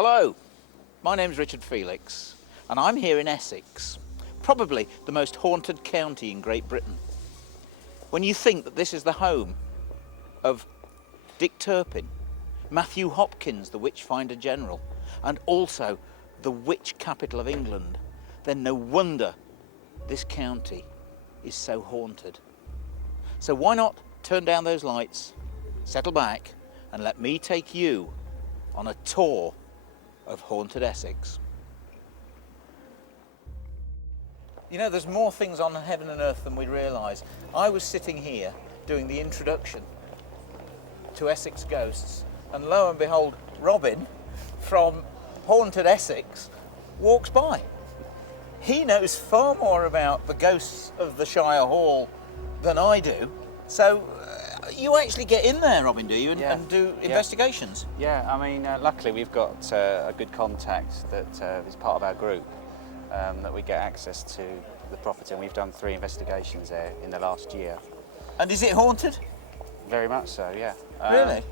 Hello, my name's Richard Felix and I'm here in Essex, probably the most haunted county in Great Britain. When you think that this is the home of Dick Turpin, Matthew Hopkins, the Witchfinder General, and also the witch capital of England, then no wonder this county is so haunted. So why not turn down those lights, settle back, and let me take you on a tour of haunted Essex. You know, there's more things on heaven and earth than we realise. I was sitting here doing the introduction to ESSEX Ghosts, and lo and behold, Robin from Haunted Essex walks by. He knows far more about the ghosts of the Shire Hall than I do. So you actually get in there, Robin, do you, and do investigations? Yeah, I mean, luckily we've got a good contact that is part of our group, that we get access to the property, and we've done 3 investigations there in the last year. And is it haunted? Very much so, yeah. Really?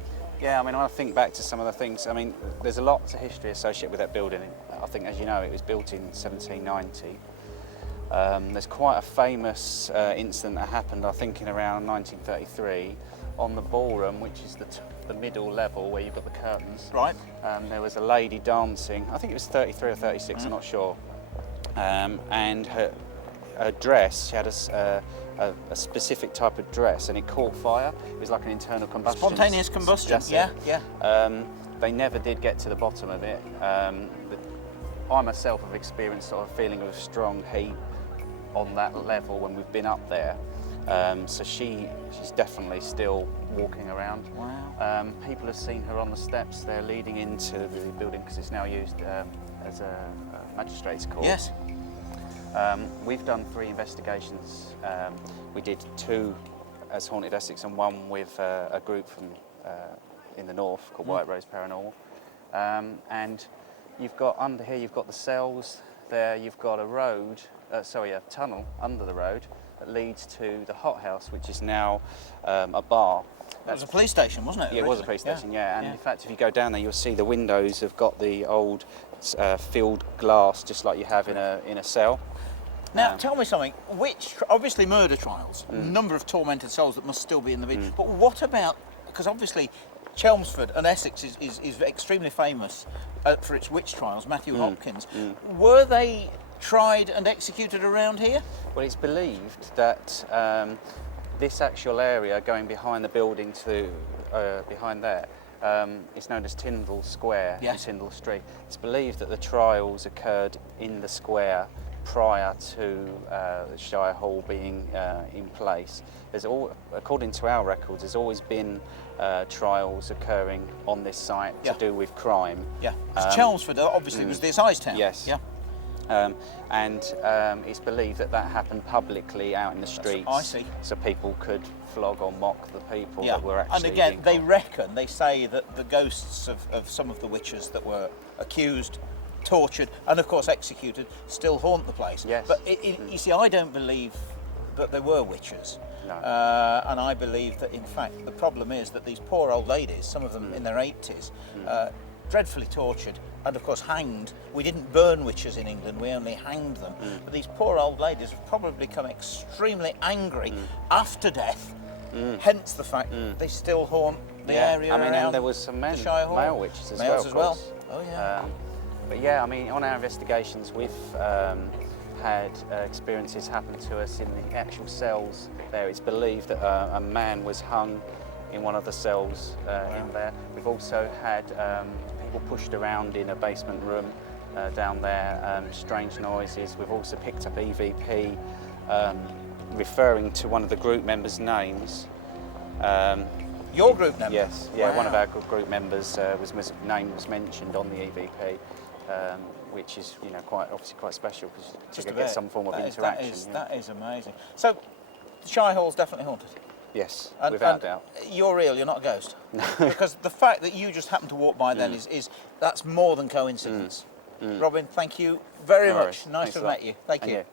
Yeah, I mean, when I think back to some of the things, I mean, there's a lot of history associated with that building. I think, as you know, it was built in 1790. There's quite a famous incident that happened, I think, in around 1933 on the ballroom, which is the middle level where you've got the curtains. Right. There was a lady dancing, I think it was 33 or 36, I'm not sure. And her dress, she had a specific type of dress, and it caught fire. It was like an internal combustion. Spontaneous combustion, yeah. They never did get to the bottom of it. I myself have experienced sort of a feeling of strong heat on that level when we've been up there. So she's definitely still walking around. Wow. People have seen her on the steps there leading into the building, because it's now used as a magistrate's court. Yes. We've done 3 investigations. We did 2 as Haunted Essex and 1 with a group from in the north called White Rose Paranormal. And you've got under here, you've got the cells there, you've got a tunnel under the road that leads to the hothouse, which is now a bar. That was a police station, wasn't it? Yeah, it was a police station, yeah. And in fact, if you go down there, you'll see the windows have got the old filled glass, just like you have in a cell. Now, tell me something. Obviously murder trials, number of tormented souls that must still be in the video. But what about, because obviously Chelmsford and Essex is extremely famous for its witch trials, Matthew Hopkins. Were they tried and executed around here? Well, it's believed that this actual area going behind the building to behind there is known as Tyndall Square and Tyndall Street. It's believed that the trials occurred in the square prior to the Shire Hall being in place. According to our records, there's always been trials occurring on this site to do with crime. Yeah, Chelmsford obviously was the assize town. Yes. Yeah. And it's believed that had happened out in the streets. I see. So people could flog or mock the people that were actually. And again, they say that the ghosts of some of the witches that were accused, tortured, and of course executed, still haunt the place. Yes. But you see, I don't believe that there were witches. No. And I believe that, in fact, the problem is that these poor old ladies, some of them in their 80s, dreadfully tortured and, of course, hanged. We didn't burn witches in England, we only hanged them. But these poor old ladies have probably become extremely angry after death, hence the fact they still haunt the area around. And there was some male witches as Males well. as well. Oh, yeah. But yeah, I mean, on our investigations, we've had experiences happen to us in the actual cells there. It's believed that a man was hung in one of the cells in there. We've also had people pushed around in a basement room down there, strange noises. We've also picked up EVP referring to one of the group members' names. Your group member? Yes, yeah, one of our group members' name was mentioned on the EVP. Which is, obviously quite special, because to get some form of interaction. That is amazing. So, the Shire Hall's definitely haunted? Yes, without doubt. You're real, you're not a ghost? No. Because the fact that you just happened to walk by then that's more than coincidence. Robin, thank you very much. Nice to have met you. Thank you.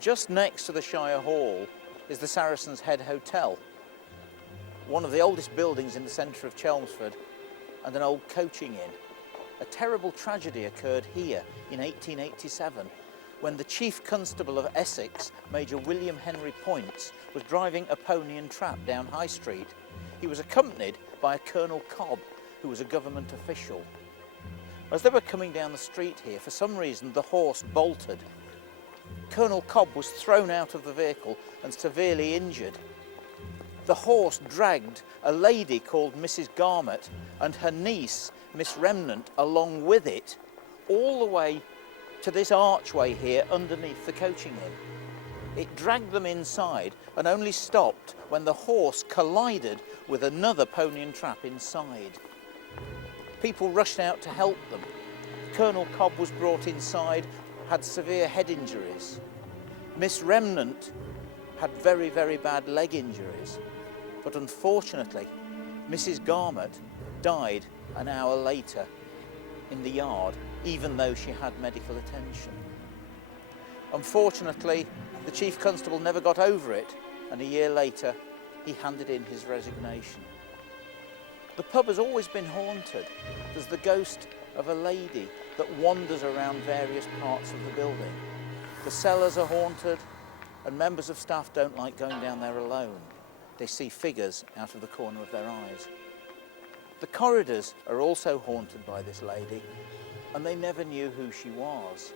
Just next to the Shire Hall is the Saracen's Head Hotel, one of the oldest buildings in the centre of Chelmsford, and an old coaching inn. A terrible tragedy occurred here in 1887 when the Chief Constable of Essex, Major William Henry Points, was driving a pony and trap down High Street. He was accompanied by a Colonel Cobb, who was a government official. As they were coming down the street here, for some reason the horse bolted. Colonel Cobb was thrown out of the vehicle and severely injured. The horse dragged a lady called Mrs. Garmett and her niece, Miss Remnant, along with it, all the way to this archway here underneath the coaching inn. It dragged them inside and only stopped when the horse collided with another pony and trap inside. People rushed out to help them. Colonel Cobb was brought inside, had severe head injuries. Miss Remnant had very, very bad leg injuries. But unfortunately, Mrs. Garmett died an hour later in the yard, even though she had medical attention. Unfortunately, the Chief Constable never got over it, and a year later, he handed in his resignation. The pub has always been haunted. There's the ghost of a lady that wanders around various parts of the building. The cellars are haunted, and members of staff don't like going down there alone. They see figures out of the corner of their eyes. The corridors are also haunted by this lady, and they never knew who she was.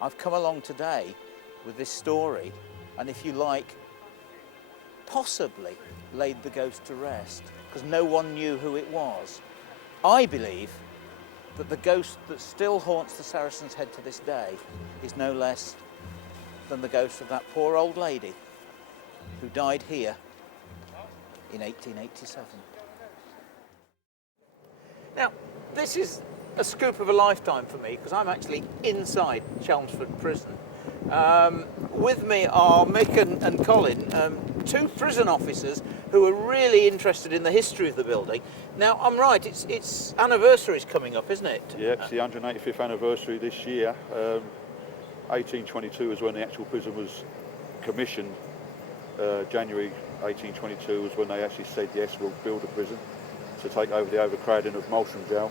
I've come along today with this story, and if you like, possibly laid the ghost to rest, because no one knew who it was. I believe that the ghost that still haunts the Saracen's Head to this day is no less than the ghost of that poor old lady who died here in 1887. Now, this is a scoop of a lifetime for me because I'm actually inside Chelmsford Prison. With me are Mick and Colin, two prison officers who are really interested in the history of the building. Now, I'm right, its anniversary is coming up, isn't it? Yeah, it's the 185th anniversary this year. 1822 was when the actual prison was commissioned. January 1822 was when they actually said, yes, we'll build a prison to take over the overcrowding of Moultrie Jail,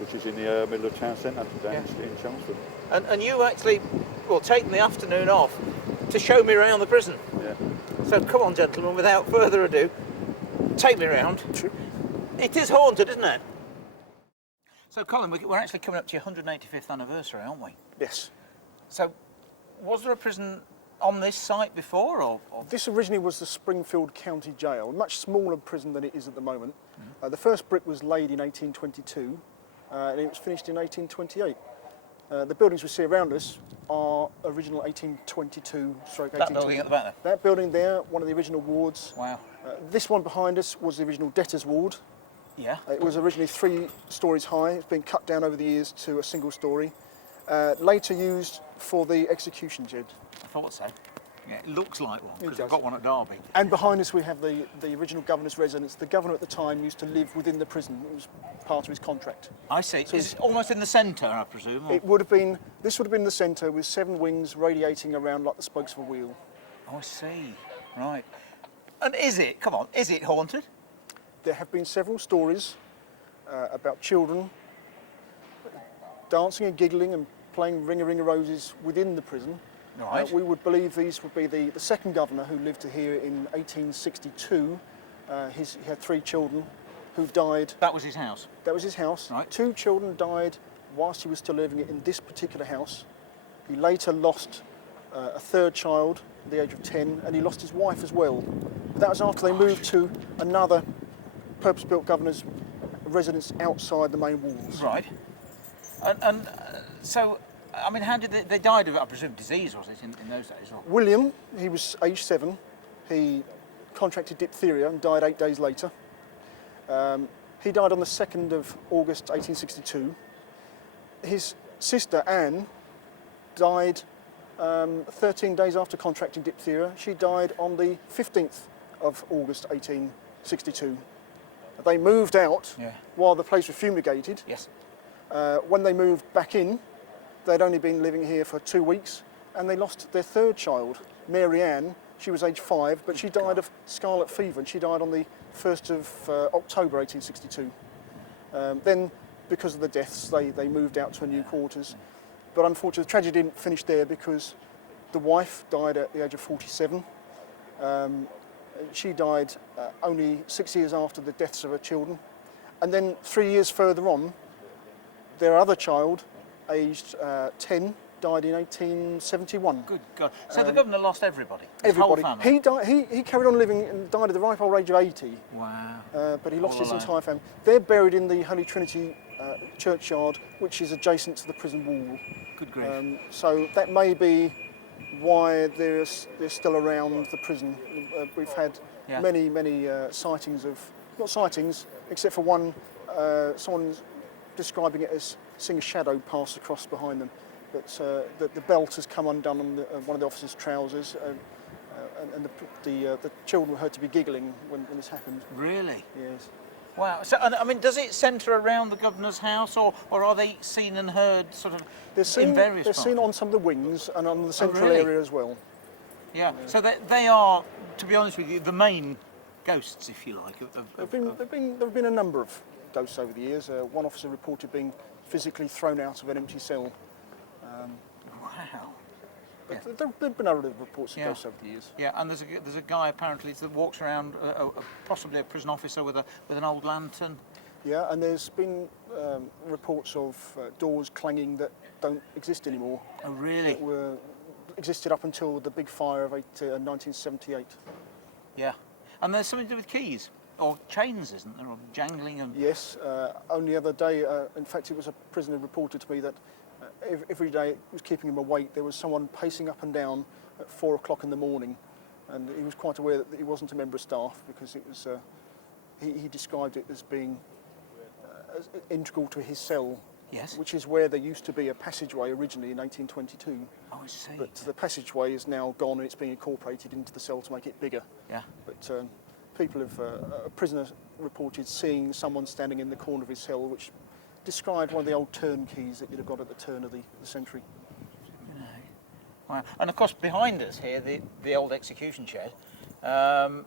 which is in the middle of town centre down in Chelmsford. And you actually, well, taken the afternoon off to show me around the prison. Yeah. So come on, gentlemen, without further ado, take me around. Sure. It is haunted, isn't it? So, Colin, we're actually coming up to your 185th anniversary, aren't we? Yes. So, was there a prison on this site before, or? This originally was the Springfield County Jail, a much smaller prison than it is at the moment. The first brick was laid in 1822, and it was finished in 1828. The buildings we see around us are original 1822 stroke 1820. That building at the back there? That building there, one of the original wards. Wow. This one behind us was the original debtors ward. Yeah. It was originally 3 stories high. It's been cut down over the years to a single story. Later used for the execution shed. I thought so. Yeah, it looks like one, because It I've does. got one at Derby. And behind us we have the original governor's residence. The governor at the time used to live within the prison. It was part of his contract. I see. So It's almost in the centre, I presume? Or? It would have been, this would have been the centre with 7 wings radiating around like the spokes of a wheel. Oh, I see. Right. And is it, come on, is it haunted? There have been several stories about children dancing and giggling and playing ring-a-ring-a-roses within the prison. Right. We would believe these would be the second governor who lived here in 1862. He had 3 children who died. That was his house? That was his house. Right. 2 children died whilst he was still living in this particular house. He later lost a 3rd child at the age of 10, and he lost his wife as well. But that was after they moved to another purpose-built governor's residence outside the main walls. Right. And so, I mean, how did they died of, I presume, disease, was it, in those days? Or? William, he was aged 7. He contracted diphtheria and died 8 days later. He died on the 2nd of August 1862. His sister, Anne, died 13 days after contracting diphtheria. She died on the 15th of August 1862. They moved out while the place was fumigated. Yes. When they moved back in, they'd only been living here for 2 weeks, and they lost their 3rd child, Mary Ann. She was aged 5, but she died of scarlet fever, and she died on the 1st of October 1862. Then, because of the deaths, they moved out to a new quarters. But unfortunately, the tragedy didn't finish there because the wife died at the age of 47. She died only 6 years after the deaths of her children. And then 3 years further on, their other child, aged 10, died in 1871. Good God. So the governor lost everybody? His Everybody. whole family? He carried on living and died at the ripe old age of 80. Wow. But he lost All his alone. entire family. They're buried in the Holy Trinity churchyard, which is adjacent to the prison wall. Good grief. So that may be why they're still around the prison. We've had many sightings of, not sightings, except for one, someone's describing it as seeing a shadow pass across behind them. But the belt has come undone on one of the officers' trousers, and the children were heard to be giggling when this happened. Really? Yes. Wow. So, I mean, does it centre around the governor's house, or are they seen and heard sort of in various They're parts? seen on some of the wings and on the central really? area as well. Yeah. So they are, to be honest with you, the main ghosts, if you like. There have been a number of ghosts over the years. One officer reported being physically thrown out of an empty cell. Wow. But there have been other reports of ghosts over the years. Yeah, and there's a guy apparently that walks around, possibly a prison officer with an old lantern. Yeah, and there's been reports of doors clanging that don't exist anymore. Oh, really? That existed up until the big fire of 1978. Yeah, and there's something to do with keys or chains, isn't there, or jangling and. Yes, only the other day, in fact, it was a prisoner reported to me that every day it was keeping him awake. There was someone pacing up and down at 4 o'clock in the morning, and he was quite aware that he wasn't a member of staff because it was. He described it as being as integral to his cell. Yes. Which is where there used to be a passageway originally in 1822. Oh, I see. But the passageway is now gone and it's being incorporated into the cell to make it bigger. Yeah. But people have, a prisoner reported seeing someone standing in the corner of his cell, which described one of the old turnkeys that you'd have got at the turn of the century. Wow. And of course, behind us here, the old execution shed. And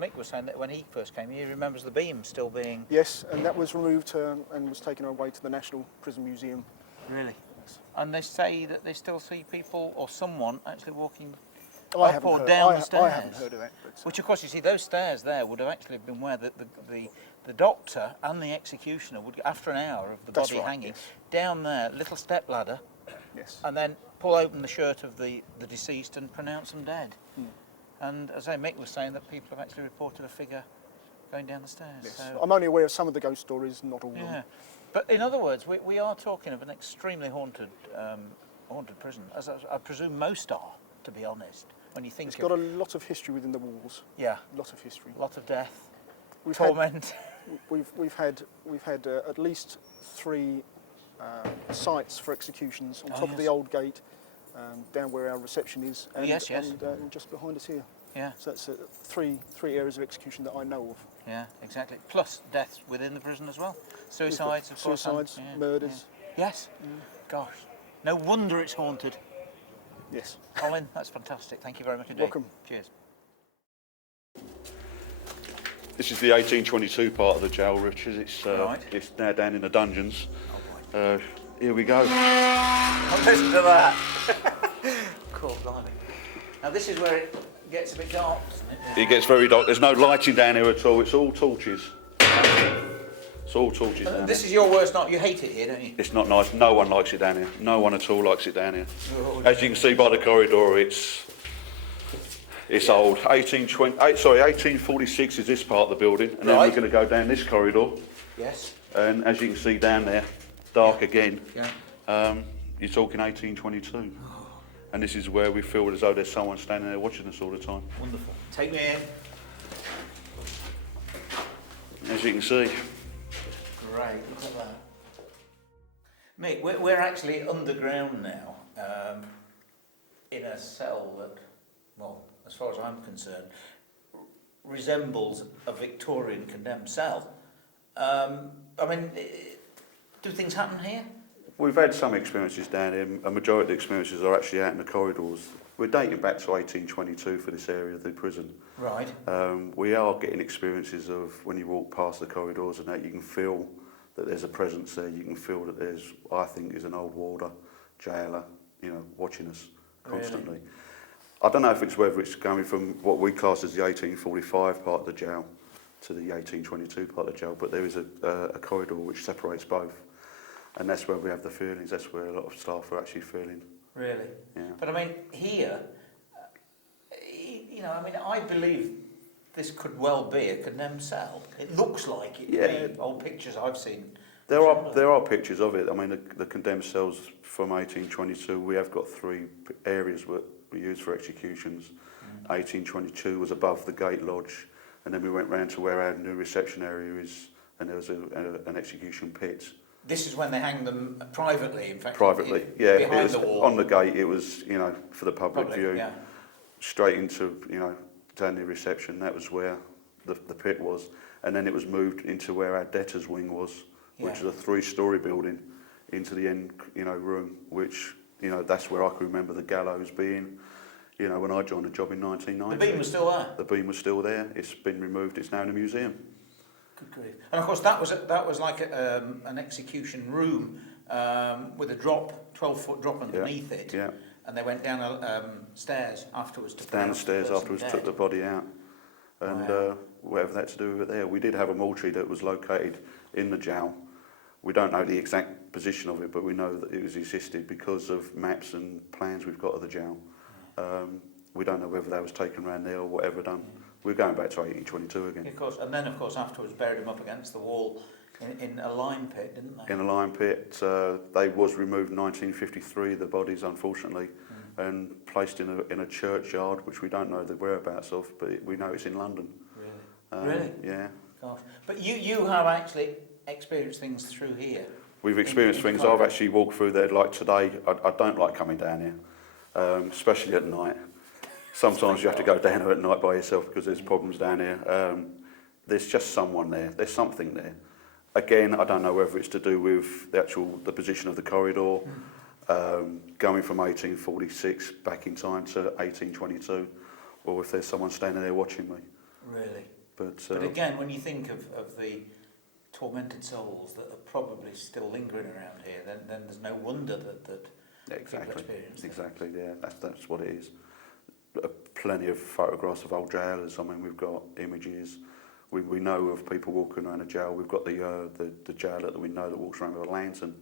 Mick was saying that when he first came, he remembers the beam still being. Yes, and that was removed and was taken away to the National Prison Museum. Really? Yes. And they say that they still see people or someone actually walking I up or down the stairs. I haven't heard of that. But which, of course, you see, those stairs there would have actually been where the doctor and the executioner would, after an hour of the That's body right, hanging, yes. down there, little step ladder, yes. and then pull open the shirt of the deceased and pronounce them dead. And as Mick was saying, that people have actually reported a figure going down the stairs. Yes. So, I'm only aware of some of the ghost stories, not all of yeah. them. But in other words, we are talking of an extremely haunted prison, as I presume most are, to be honest. When you think It's got a lot of history within the walls. Yeah. A lot of history. A lot of death, We've torment. We've had at least 3 sites for executions on top of the old gate, down where our reception is, and, yes. and just behind us here. Yeah. So that's 3 areas of execution that I know of. Yeah, exactly. Plus deaths within the prison as well. Suicides, of course. Suicides, murders. Yeah. Yes. Gosh, no wonder it's haunted. Yes. Colin, that's fantastic. Thank you very much indeed. Welcome. Cheers. This is the 1822 part of the jail, Richard. It's it's now down in the dungeons. Here we go. Listen to that. Cool, blimey. Now this is where it gets a bit dark, doesn't it? It gets very dark. There's no lighting down here at all. It's all torches. It's all torches down This here. is your worst night. You hate it here, don't you? It's not nice. No one likes it down here. No one at all likes it down here. As you can see by the corridor, it's old. 1846 is this part of the building, and then we're going to go down this corridor. Yes. And as you can see down there, dark again. Yeah. You're talking 1822. And this is where we feel as though there's someone standing there watching us all the time. Wonderful. Take me in. As you can see. Great, look at that. Mick, we're actually underground now, in a cell that, well, as far as I'm concerned, resembles a Victorian condemned cell. I mean, do things happen here? We've had some experiences down here. A majority of the experiences are actually out in the corridors. We're dating back to 1822 for this area of the prison. Right. We are getting experiences of when you walk past the corridors and that you can feel that there's a presence there. You can feel that there's, I think, is an old warder, jailer, you know, watching us constantly. Really? I don't know if it's whether it's going from what we class as the 1845 part of the jail to the 1822 part of the jail, but there is a corridor which separates both, and that's where we have the feelings. That's where a lot of staff are actually feeling. Really? Yeah. But I mean, here, you know, I mean, I believe this could well be a condemned cell. It looks like it. Yeah. Old pictures I've seen. There are pictures of it. I mean, the condemned cells from 1822. We have got 3 areas that we used for executions. 1822 was above the gate lodge, and then we went round to where our new reception area is, and there was an execution pit. This is when they hang them privately, in fact. Privately, yeah. Behind It was the wall. on the gate. It was, you know, for the public view. Yeah. Straight into, you know, down the reception. That was where the pit was, and then it was moved into where our debtors' wing was, which is a 3-storey building, into the end, you know, room. Which, you know, that's where I can remember the gallows being. You know, when I joined the job in 1990. The beam was still there. The beam was still there. It's been removed. It's now in a museum. Good grief. And of course, that was like an execution room with a 12-foot drop underneath it. Yeah. And they went down stairs afterwards to Down the stairs afterwards, took the body out, and whatever that to do with it there. We did have a mortuary that was located in the jail. We don't know the exact position of it, but we know that it was existed because of maps and plans we've got of the jail. We don't know whether that was taken around there or whatever done. We're going back to 1822 again. Of course, and then of course afterwards buried them up against the wall in a lime pit, didn't they? In a lime pit. They was removed in 1953, the bodies, unfortunately, and placed in a churchyard, which we don't know the whereabouts of, but we know it's in London. Really? Really? Yeah. Gosh. But you have actually experienced things through here. We've experienced things. I've actually walked through there, like today. I don't like coming down here, especially at night. Sometimes you have to go down here at night by yourself because there's problems down here. There's just someone there. There's something there. Again, I don't know whether it's to do with the position of the corridor, going from 1846 back in time to 1822, or if there's someone standing there watching me. Really? But again, when you think of the tormented souls that are probably still lingering around here, then there's no wonder that exactly, people experience that. exactly, yeah, that's what it is. Plenty of photographs of old jailers. I mean, we've got images. We know of people walking around a jail. We've got the jailer that we know that walks around with a lantern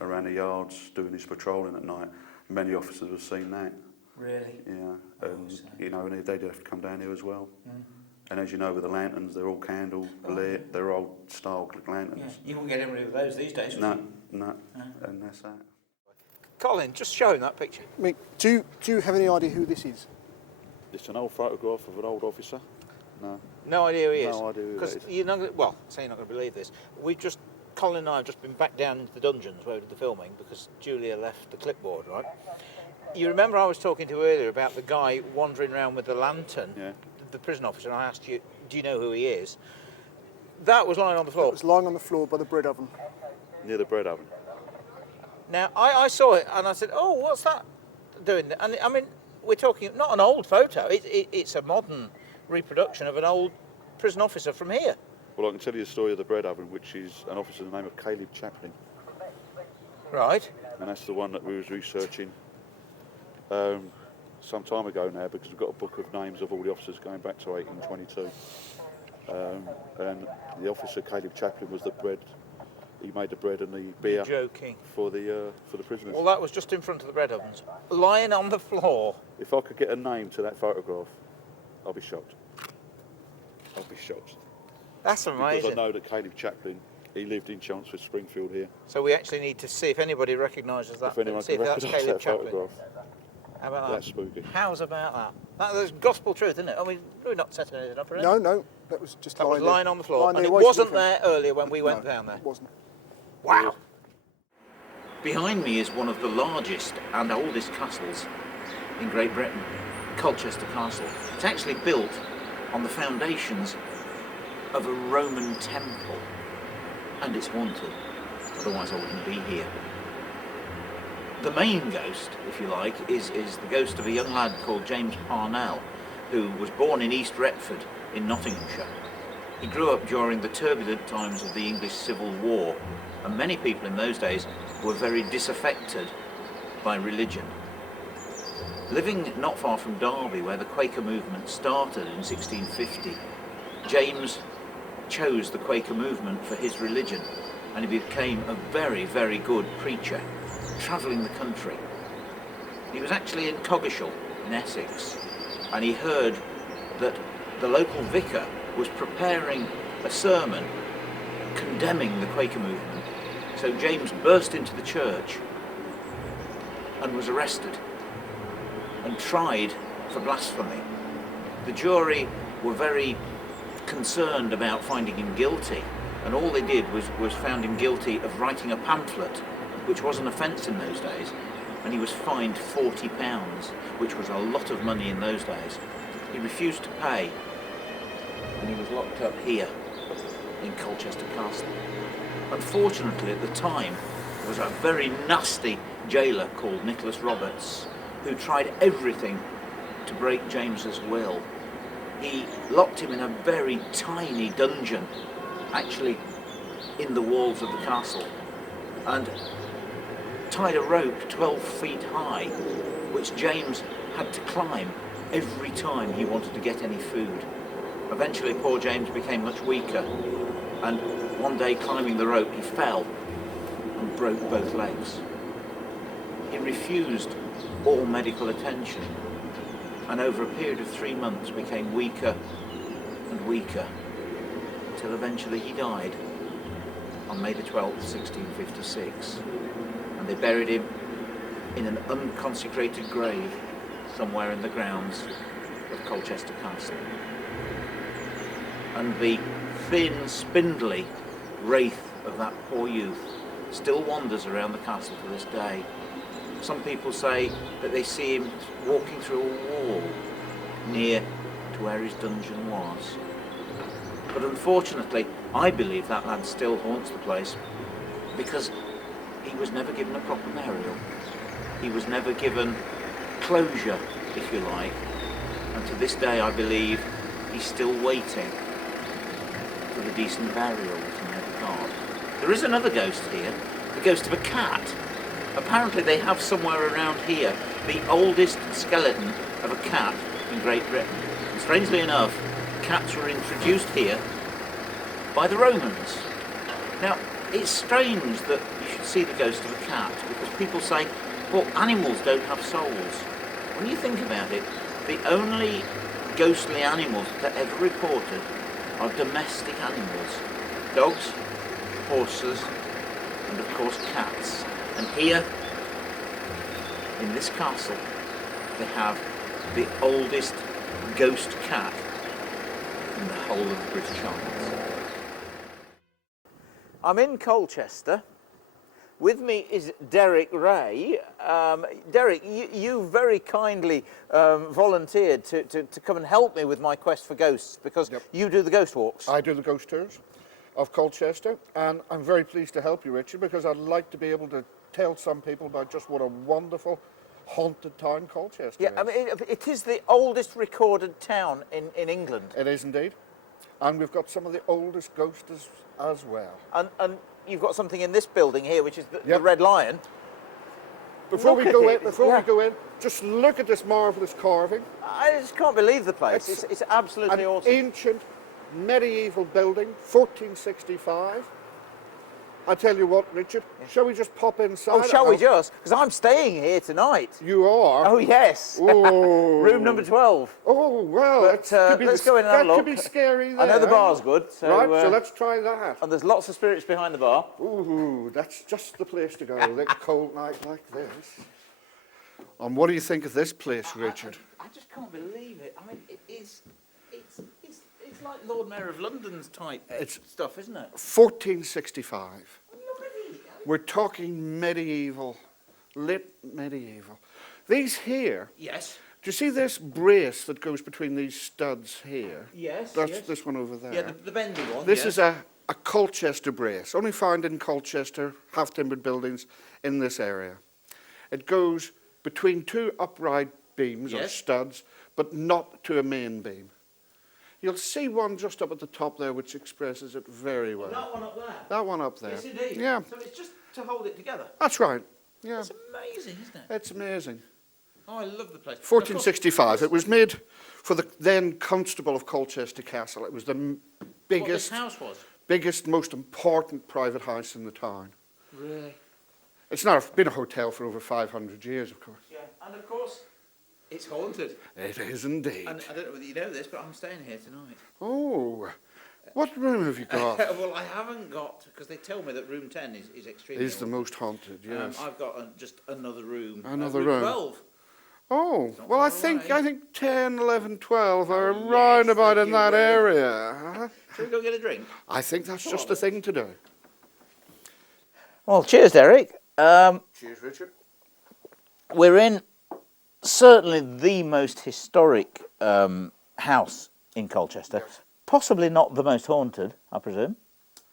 around the yards doing his patrolling at night. Many officers have seen that. Really? Yeah, and you know, and they'd have to come down here as well. And as you know, with the lanterns, they're all candle lit. They're old style lanterns. Yeah. You won't get any of those these days, No, and that's that. Colin, just show him that picture. I mean, do you have any idea who this is? It's an old photograph of an old officer. No. No idea who he is. No idea who that is. Because you're not. Well, say you're not going to believe this. Colin and I have just been back down into the dungeons where we did the filming because Julia left the clipboard, right? You remember I was talking to you earlier about the guy wandering around with the lantern, the prison officer, and I asked you, do you know who he is? That was lying on the floor. It was lying on the floor by the bread oven. Near the bread oven. Now, I saw it and I said, oh, what's that doing there? And I mean, we're talking not an old photo, it's a modern reproduction of an old prison officer from here. Well, I can tell you the story of the bread oven, which is an officer by the name of Caleb Chaplin. Right. And that's the one that we was researching some time ago now, because we've got a book of names of all the officers going back to 1822. And the officer, Caleb Chaplin, was the bread. He made the bread and the beer. You're joking. For the prisoners. Well, that was just in front of the bread ovens, lying on the floor. If I could get a name to that photograph, I'll be shocked. I'll be shocked. That's amazing. Because I know that Caleb Chaplin, he lived in Chelmsford, Springfield here. So we actually need to see if anybody recognises that. If anyone can recognise that photograph. How about that's spooky. How's about that? That's gospel truth, isn't it? I mean, we're not setting anything up for it. No, that was just lying on the floor. And it wasn't there earlier when we went down there. It wasn't. Wow. Behind me is one of the largest and oldest castles in Great Britain, Colchester Castle. It's actually built on the foundations of a Roman temple, and it's haunted, otherwise I wouldn't be here. The main ghost, if you like, is the ghost of a young lad called James Parnell, who was born in East Retford in Nottinghamshire. He grew up during the turbulent times of the English Civil War, and many people in those days were very disaffected by religion. Living not far from Derby, where the Quaker movement started in 1650, James chose the Quaker movement for his religion, and he became a very, very good preacher, travelling the country. He was actually in Coggeshall, in Essex, and he heard that the local vicar was preparing a sermon condemning the Quaker movement. So James burst into the church and was arrested and tried for blasphemy. The jury were very concerned about finding him guilty, and all they did was found him guilty of writing a pamphlet, which was an offence in those days, and he was fined £40, which was a lot of money in those days. He refused to pay, and he was locked up here in Colchester Castle. Unfortunately, at the time, there was a very nasty jailer called Nicholas Roberts, who tried everything to break James's will. He locked him in a very tiny dungeon, actually in the walls of the castle, and tied a rope 12 feet high, which James had to climb every time he wanted to get any food. Eventually, poor James became much weaker, and one day climbing the rope, he fell and broke both legs. He refused all medical attention, and over a period of 3 months became weaker and weaker, until eventually he died on May the 12th, 1656. And they buried him in an unconsecrated grave somewhere in the grounds of Colchester Castle. And the thin, spindly wraith of that poor youth still wanders around the castle to this day. Some people say that they see him walking through a wall near to where his dungeon was. But unfortunately, I believe that lad still haunts the place because he was never given a proper burial. He was never given closure, if you like. And to this day, I believe he's still waiting for the decent burial that he never got. There is another ghost here, the ghost of a cat. Apparently they have somewhere around here the oldest skeleton of a cat in Great Britain. And strangely enough, cats were introduced here by the Romans. Now, it's strange that you should see the ghost of a cat, because people say, well, animals don't have souls. When you think about it, the only ghostly animals that are ever reported are domestic animals. Dogs, horses, and of course cats. And here, in this castle, they have the oldest ghost cat in the whole of the British Isles. I'm in Colchester. With me is Derek Ray. Derek, you very kindly volunteered to come and help me with my quest for ghosts, because you do the ghost walks. I do the ghost tours of Colchester, and I'm very pleased to help you, Richard, because I'd like to be able to tell some people about just what a wonderful haunted town Colchester is. I mean, it is the oldest recorded town in England. It is indeed. And we've got some of the oldest ghosts as well. And you've got something in this building here, which is the Red Lion. Before we go in, just look at this marvellous carving. I just can't believe the place. It's absolutely awesome. An ancient medieval building, 1465. I tell you what, Richard, shall we just pop inside? Oh, shall we just? Because I'm staying here tonight. You are? Oh, yes. Oh. Room number 12. Oh, well, let's go in and have a look. That could be scary there. I know the bar's good. So, right, so let's try that. And there's lots of spirits behind the bar. Ooh, that's just the place to go, a cold night like this. And what do you think of this place, Richard? I just can't believe it. I mean, it's like Lord Mayor of London's type stuff, isn't it? 1465. We're talking medieval, late medieval. These here. Yes. Do you see this brace that goes between these studs here? Yes. That's this one over there. Yeah, the bendy one. This is a Colchester brace, only found in Colchester, half-timbered buildings in this area. It goes between two upright beams or studs, but not to a main beam. You'll see one just up at the top there which expresses it very well. That one up there. That one up there. Yes, indeed. Yeah. So it's just to hold it together. That's right. Yeah. It's amazing, isn't it? It's amazing. Oh, I love the place. 1465. It was made for the then Constable of Colchester Castle. It was the biggest, what this house was. biggest, most important private house in the town. Really? It's now been a hotel for over 500 years, of course. Yeah, and of course, it's haunted. It is indeed. And I don't know whether you know this, but I'm staying here tonight. Oh, what room have you got? Well, I haven't got, because they tell me that room 10 is extremely Is the most haunted, yes. I've got just another room. Another room. 12. Oh, not well, I far think away. 10, 11, 12 are yes, round about thank in you that very area. Shall we go get a drink? I think that's just the thing to do. Well, cheers, Derek. Cheers, Richard. We're in certainly the most historic house in Colchester. Yes. Possibly not the most haunted, I presume.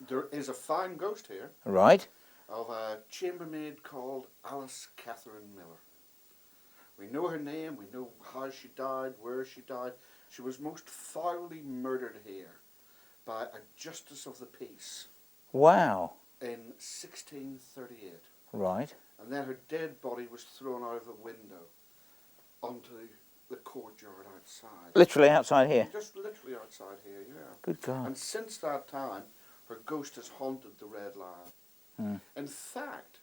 There is a fine ghost here Right. of a chambermaid called Alice Catherine Miller. We know her name, we know how she died, where she died. She was most foully murdered here by a justice of the peace Wow. in 1638. Right. And then her dead body was thrown out of the window onto the courtyard outside. Literally outside here. Just literally outside here, yeah. Good God. And since that time, her ghost has haunted the Red Lion. In fact,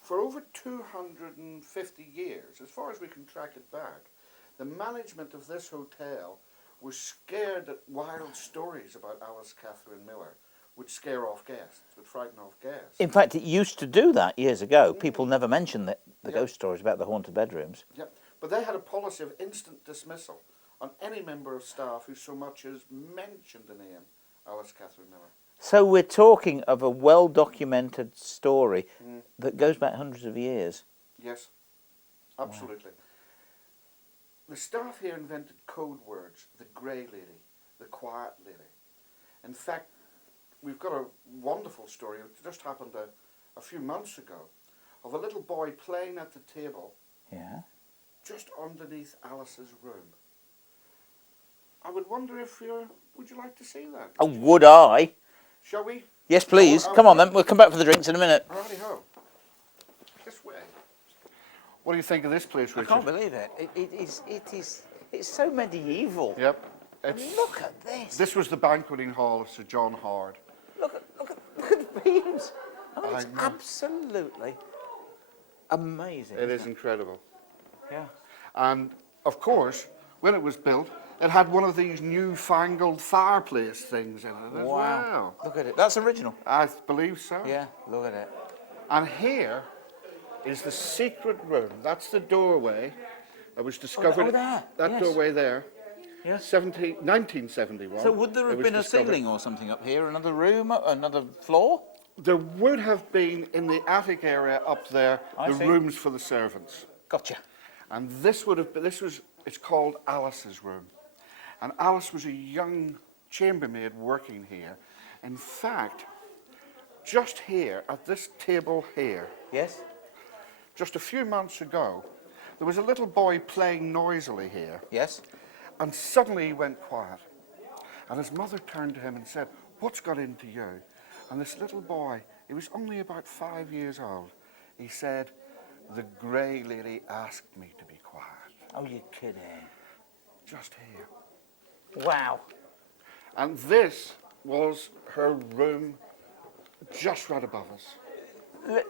for over 250 years, as far as we can track it back, the management of this hotel was scared that wild stories about Alice Catherine Miller would scare off guests, would frighten off guests. In fact, it used to do that years ago. People never mentioned the ghost stories about the haunted bedrooms. Yep. But they had a policy of instant dismissal on any member of staff who so much as mentioned the name Alice Catherine Miller. So we're talking of a well-documented story that goes back hundreds of years. Yes, absolutely. The staff here invented code words: the grey lady, the quiet lady. In fact, we've got a wonderful story. It just happened a few months ago of a little boy playing at the table Yeah. just underneath Alice's room. I would wonder if would you like to see that? Oh, would I? Shall we? Yes, please. Come on then. We'll come back for the drinks in a minute. Righty-ho. This way. What do you think of this place, Richard? I can't believe it. It's so medieval. Yep. Look at this. This was the banqueting hall of Sir John Howard. Look at the beams. I mean, it's I know. absolutely amazing. It is incredible. Yeah. And, of course, when it was built, it had one of these newfangled fireplace things in it as well. Look at it. That's original. I believe so. Yeah, look at it. And here is the secret room. That's the doorway that was discovered. there, That yes. doorway there. Yes. 1971. So would there it have was been a discovered. ceiling or something up here? Another room? Another floor? There would have been, in the attic area up there, I the see. rooms for the servants. Gotcha. And this would have been, it's called Alice's room. And Alice was a young chambermaid working here. In fact, just here, at this table here, Yes? just a few months ago, there was a little boy playing noisily here, Yes? and suddenly he went quiet. And his mother turned to him and said, "What's got into you?" And this little boy, he was only about 5 years old, he said, "The grey lady asked me to be quiet." Oh, you're kidding. Just here. Wow. And this was her room just right above us.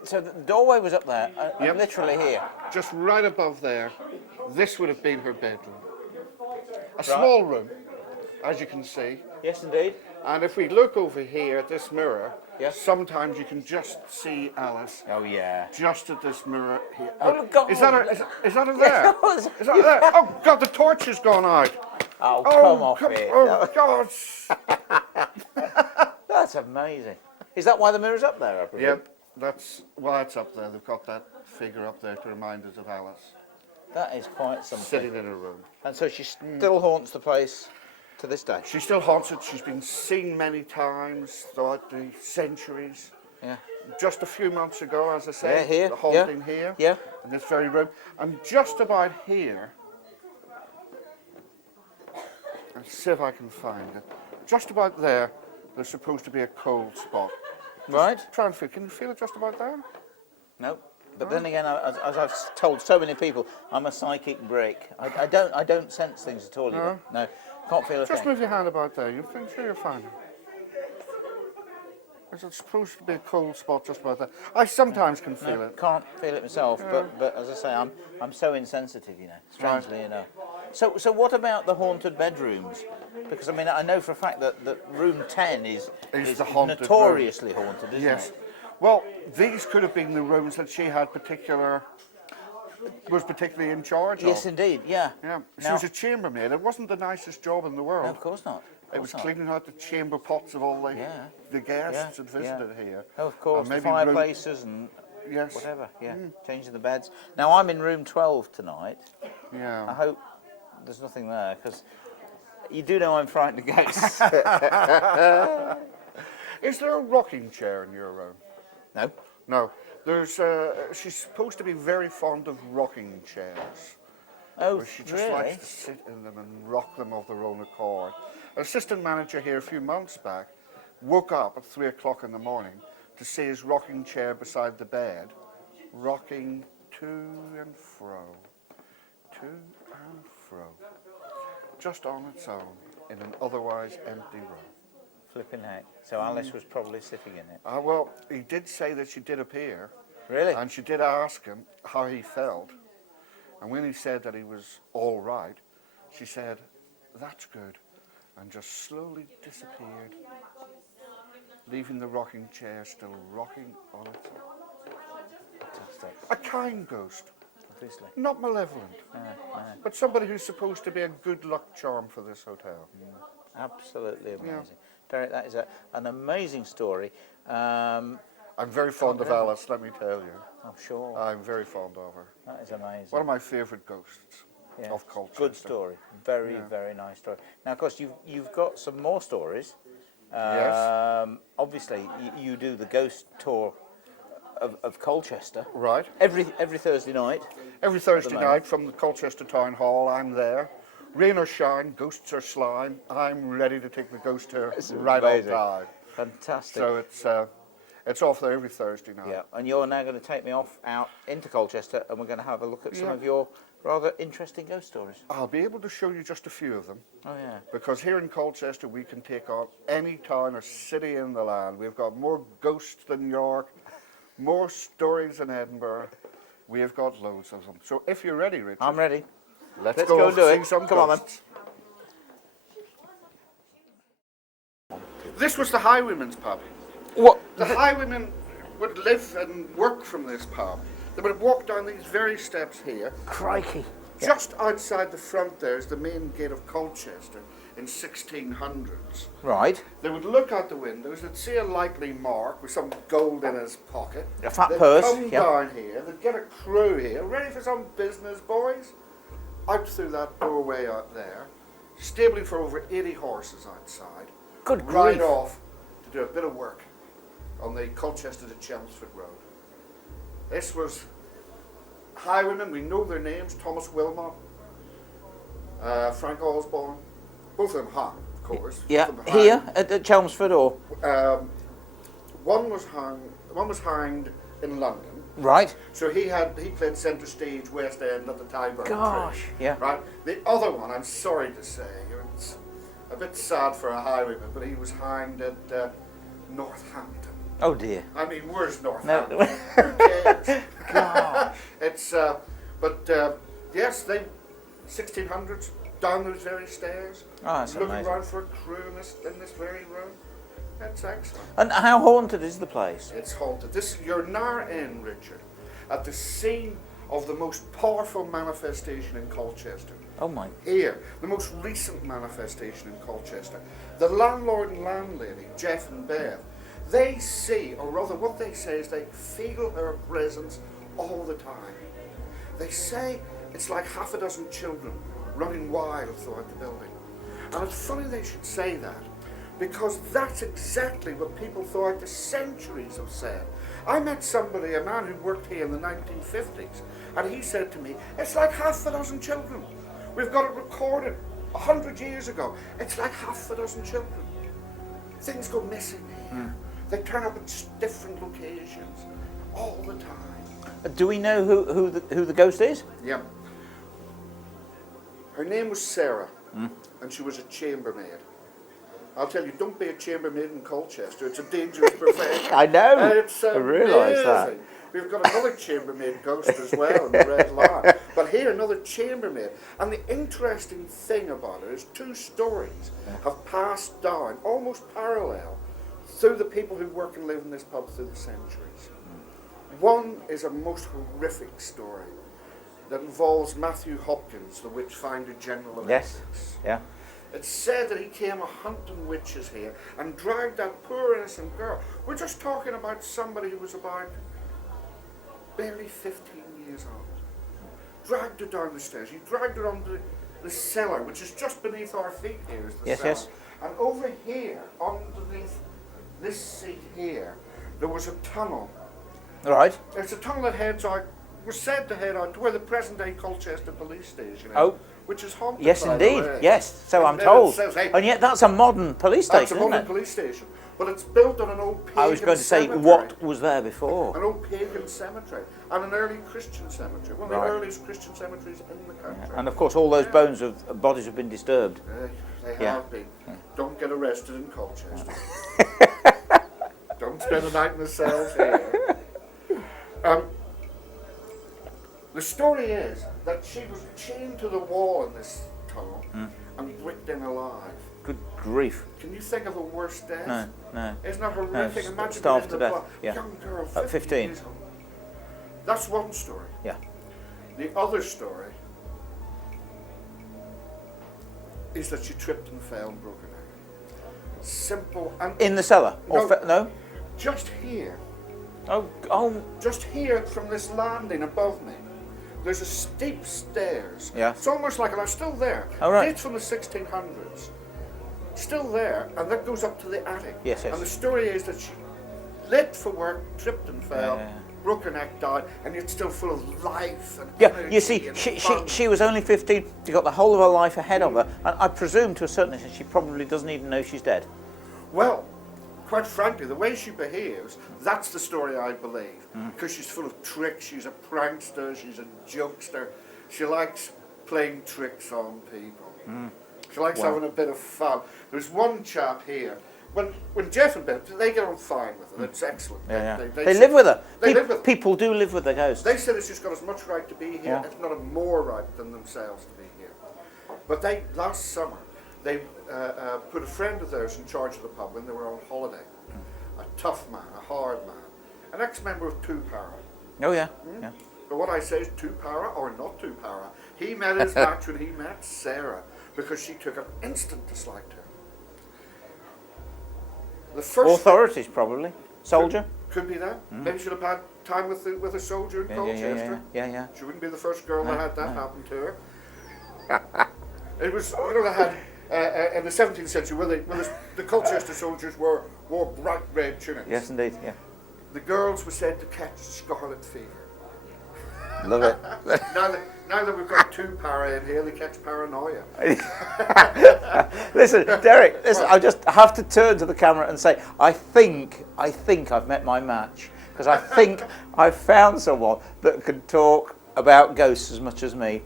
So the doorway was up there, Yep. literally here. Just right above there, this would have been her bedroom. A small room, as you can see. Yes, indeed. And if we look over here at this mirror, Yes. sometimes you can just see Alice Oh, yeah. just at this mirror here. Oh, look, God. Is that her, is that her there? Yes, Is that there? Oh, God, the torch has gone out. Oh, come off it. Oh, God. That's amazing. Is that why the mirror's up there, I presume? Yep, that's why it's up there. They've got that figure up there to remind us of Alice That is quite something. sitting in her room. And so she still haunts the place to this day. She still haunts it. She's been seen many times throughout the centuries. Yeah. Just a few months ago, as I say, Yeah, here, the haunting here, Yeah. in this very room. And just about here Let's see if I can find it. Just about there, there's supposed to be a cold spot. Right. Try and feel. Can you feel it just about there? No. But then again, as I've told so many people, I'm a psychic brick. I don't sense things at all. No? No, can't feel a Just thing. move your hand about there. You think sure you'll find it. There's supposed to be a cold spot just about there. I sometimes can feel it. Can't feel it myself, but as I say, I'm so insensitive, strangely enough. So what about the haunted bedrooms? Because I mean, I know for a fact that room 10 is the haunted notoriously haunted, isn't Yes. it? Well, these could have been the rooms that she had was particularly in charge of. Yes, indeed, yeah. Yeah. She Now- was a chambermaid. It wasn't the nicest job in the world. No, of course not. It was cleaning out the chamber pots of all the guests that visited here. Oh, of course, the maybe fireplaces and Yes. whatever, changing the beds. Now, I'm in room 12 tonight. I Yeah. hope there's nothing there, because you do know I'm frightened of ghosts. Is there a rocking chair in your room? No? No. There's. She's supposed to be very fond of rocking chairs. Oh, Where she just really? likes to sit in them and rock them of their own accord. An assistant manager here a few months back woke up at 3 o'clock in the morning to see his rocking chair beside the bed, rocking to and fro, just on its own in an otherwise empty room. Flipping heck. So Alice was probably sitting in it. Well, he did say that she did appear, Really? and she did ask him how he felt. And when he said that he was all right, she said, "That's good," and just slowly disappeared, leaving the rocking chair still rocking on its own. Fantastic. A kind ghost, Obviously. not malevolent, but somebody who's supposed to be a good luck charm for this hotel. Absolutely amazing. Derek, that is an amazing story. I'm very fond of Alice, let me tell you. I'm sure. I'm very fond of her. That is amazing. One of my favourite ghosts of Colchester. Good story. Very, very nice story. Now, of course, you've got some more stories. Yes. Obviously, you do the ghost tour of Colchester. Right. Every Thursday night. Every Thursday night from the Colchester Town Hall, I'm there. Rain or shine, ghosts or slime, I'm ready to take the ghost tour right on time. Fantastic. So it's off there every Thursday night. Yeah, and you're now going to take me out into Colchester, and we're going to have a look at some of your rather interesting ghost stories. I'll be able to show you just a few of them. Oh, yeah. Because here in Colchester, we can take on any town or city in the land. We've got more ghosts than York, more stories than Edinburgh. We've got loads of them. So if you're ready, Richard. I'm ready. Let's go go and do see it. some Come on, then. ghosts. This was the Highwaymen's pub. What? The Highwaymen would live and work from this pub. They would walk down these very steps here. Crikey. Just outside the front there is the main gate of Colchester in 1600s. Right. They would look out the windows, they'd see a likely mark with some gold in his pocket. A fat they'd purse. come down here, they'd get a crew here, ready for some business, boys. Out through that doorway out there, stabling for over 80 horses outside. Good Ride grief. off to do a bit of work on the Colchester to Chelmsford road. This was highwaymen, we know their names, Thomas Wilmot, Frank Osborne, both of them hung, of course. Yeah, Both of them here at Chelmsford, or? One was hanged in London. Right. So he played centre stage, West End at the Tyburn. Gosh, yeah. Right. The other one, I'm sorry to say, it's a bit sad for a highwayman, but he was hanged at Northampton. Oh dear. I mean, where's No. Northampton? Who cares? Gosh. It's, yes, they 1600s down those very stairs, Oh, that's looking amazing. around for a crew in this very room. That's excellent. And how haunted is the place? It's haunted. You're now in, Richard, at the scene of the most powerful manifestation in Colchester. Oh my. Here, the most recent manifestation in Colchester. The landlord and landlady, Jeff and Bev, they see, or rather what they say is they feel her presence all the time. They say it's like half a dozen children running wild throughout the building. And it's funny they should say that, because that's exactly what people throughout the centuries have said. I met somebody, a man who worked here in the 1950s, and he said to me, it's like half a dozen children. We've got it recorded. 100 years ago, it's like half a dozen children. Things go missing here. They turn up at different locations all the time. Do we know who the ghost is? Yeah. Her name was Sarah, and she was a chambermaid. I'll tell you, don't be a chambermaid in Colchester. It's a dangerous profession. I know. It's I realise that. amazing. We've got another chambermaid ghost as well in the Red Lion. But here, another chambermaid. And the interesting thing about it is two stories have passed down, almost parallel, through the people who work and live in this pub through the centuries. One is a most horrific story that involves Matthew Hopkins, the witch finder general of Essex. Yeah. It's said that he came a hunting witches here and dragged that poor innocent girl. We're just talking about somebody who was about barely 15 years old. Dragged her down the stairs. He dragged her onto the cellar, which is just beneath our feet here is the cellar. Yes. And over here, underneath this seat here, there was a tunnel. Right. It's a tunnel that heads out, was said to head out to where the present-day Colchester police station is. Oh. Which is haunted. Yes, by the indeed. way. Yes, so I'm And then told. it says, hey, And yet that's a modern police that's a station, isn't modern it? police station, but it's built on an old pagan I was going to say, cemetery. what was there before? An old pagan cemetery and an early Christian cemetery, one of Right. the earliest Christian cemeteries in the country. And of course, all those bones of bodies have been disturbed. They Yeah. have been. Don't get arrested in Colchester. Don't spend the night in the cells here. The story is that she was chained to the wall in this tunnel and bricked in alive. Good grief. Can you think of a worse death? No, no. Isn't that horrific? No, Imagine starved being to in the death, blood. yeah. Young girl, At 15. years old. That's one story. Yeah. The other story is that she tripped and fell and broke her neck. Simple and In the cellar? Or No. no? just here, Oh, just here from this landing above me, there's a steep stairs. Yeah. It's almost like, and I'm still there. Oh, right. Dates from the 1600s. Still there, and that goes up to the attic. Yes, yes. And the story is that she lit for work, tripped and fell, Yeah. broke her neck, died, and yet still full of life and yeah, energy you see, and she fun. was only 15, she got the whole of her life ahead of her, and I presume to a certain extent she probably doesn't even know she's dead. Well, quite frankly, the way she behaves, that's the story I believe. Because she's full of tricks, she's a prankster, she's a jokester. She likes playing tricks on people. She likes having a bit of fun. There's one chap here. When Jeff and Beth, they get on fine with her. That's excellent. Yeah, yeah. They They say- live with her. They live with her. People do live with their ghosts. They say that she's got as much right to be here, Yeah. if not a more right than themselves to be here. But last summer, they put a friend of theirs in charge of the pub when they were on holiday. A tough man, a hard man, an ex-member of Two Para. Oh, yeah. Yeah. But what I say is Two Para or not Two Para. He met his match when he met Sarah because she took an instant dislike to him. The first Authorities, probably. Soldier? could be that. Maybe she'd have had time with a soldier in Yeah, Colchester. yeah. She wouldn't be the first girl that had that happen to her. It was, they had in the 17th century where the Colchester soldiers wore bright red tunics. Yes, indeed, yeah. The girls were said to catch scarlet fever. Love it. Now that we've got Two Para in here, they catch paranoia. Listen, Derek, I just have to turn to the camera and say, I think I've met my match. Because I think I've found someone that can talk about ghosts as much as me.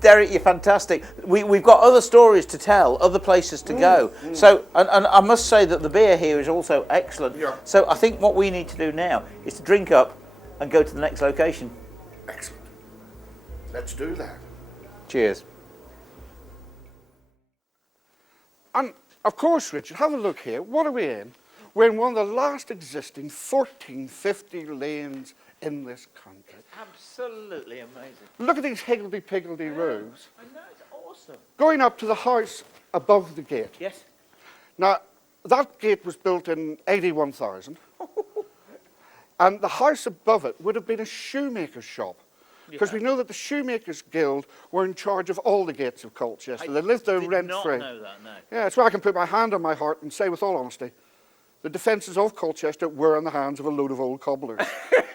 Derek, you're fantastic. We've got other stories to tell, other places to go. So, and I must say that the beer here is also excellent. Yeah. So I think what we need to do now is to drink up and go to the next location. Excellent. Let's do that. Cheers. And of course, Richard, have a look here. What are we in? We're in one of the last existing 1450 lanes in this country. Absolutely amazing. Look at these higgledy-piggledy roofs. I know, it's awesome. Going up to the house above the gate. Yes. Now, that gate was built in 81,000. And the house above it would have been a shoemaker's shop. Because we know that the Shoemakers Guild were in charge of all the gates of Colchester. They lived there rent-free. I did not know that, no. Yeah, that's why I can put my hand on my heart and say with all honesty, the defences of Colchester were in the hands of a load of old cobblers. Oh,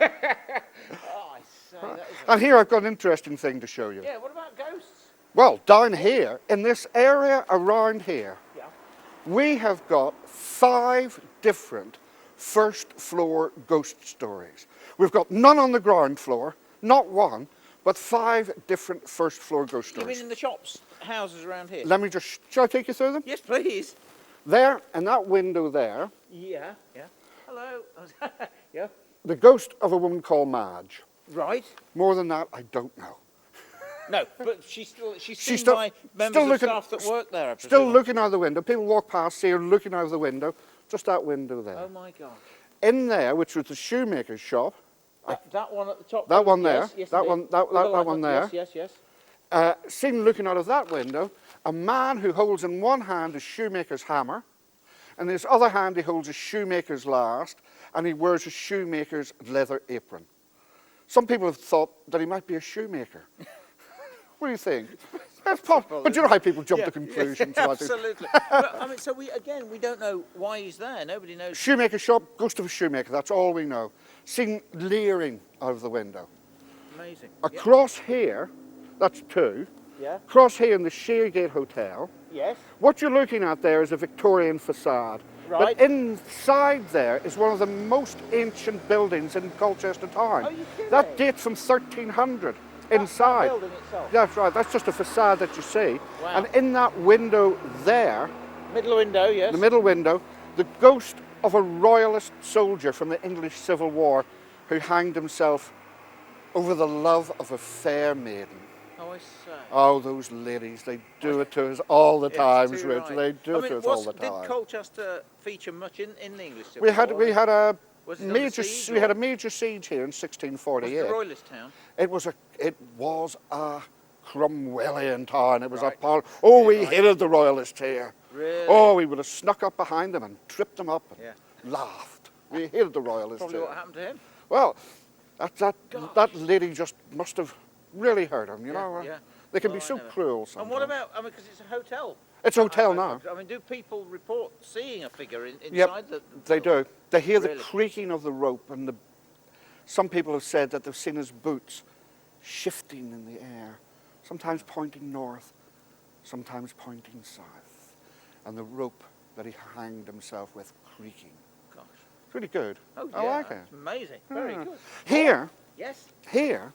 I say, that is And here I've got an interesting thing to show you. Yeah, what about ghosts? Well, down here, in this area around here, we have got 5 different first floor ghost stories. We've got none on the ground floor, not one, but 5 different first floor ghost stories. You mean in the shops, houses around here? Let me just, shall I take you through them? Yes, please. There, in that window there, Yeah. Hello. Yeah. the ghost of a woman called Madge. Right. More than that, I don't know. No, but she's seen still- by members still of looking- staff that work there, I Still presume. looking out the window. People walk past, see her looking out of the window. Just that window there. Oh my gosh. In there, which was the shoemaker's shop, That one at the top. that one there, Yes, that indeed. one, that With the light one on. there. Yes. Seen looking out of that window, a man who holds in one hand a shoemaker's hammer, and in his other hand he holds a shoemaker's last, and he wears a shoemaker's leather apron. Some people have thought that he might be a shoemaker. What do you think? That's possible. But you know how people jump to conclusions. So I think. Absolutely. But, I mean, so we don't know why he's there. Nobody knows. Shoemaker shop, ghost of a shoemaker, that's all we know. Seen leering out of the window. Amazing. Across here, that's 2. Yeah. Across here in the Sheergate Hotel, Yes. what you're looking at there is a Victorian facade. Right. But inside there is one of the most ancient buildings in Colchester town. Are you kidding? That dates from 1300 inside. That building itself. That's right, that's just a facade that you see. Wow. And in that window there, Middle window. Yes. the middle window, the ghost of a royalist soldier from the English Civil War who hanged himself over the love of a fair maiden. Oh, I say. Oh, those ladies, they do it to us all the time, Yes, too Rich. right. They do it to us all the time. Did Colchester feature much in the English Civil We had War? a Was it under major siege, we had or- a major siege here in Was 1648. it a royalist town? It was a Cromwellian town. It was Right. a part. Oh, Yeah, we right. hated the royalists here. Really? Oh, we would have snuck up behind them and tripped them up and Yeah. laughed. We hated the royalists Probably here. what happened to him. Well, that lady just must have really hurt him. You know, Yeah. they can Well, be I so know. cruel sometimes. And what about? I mean, because it's a hotel. It's a hotel now. I mean, do people report seeing a figure inside Yep, the? they do. They hear the Really? creaking of the rope, and some people have said that they've seen his boots shifting in the air, sometimes pointing north, sometimes pointing south, and the rope that he hanged himself with creaking. Gosh. It's really good. Oh yeah. I like it. That's amazing. Very Yeah. good. Here, Yes. here,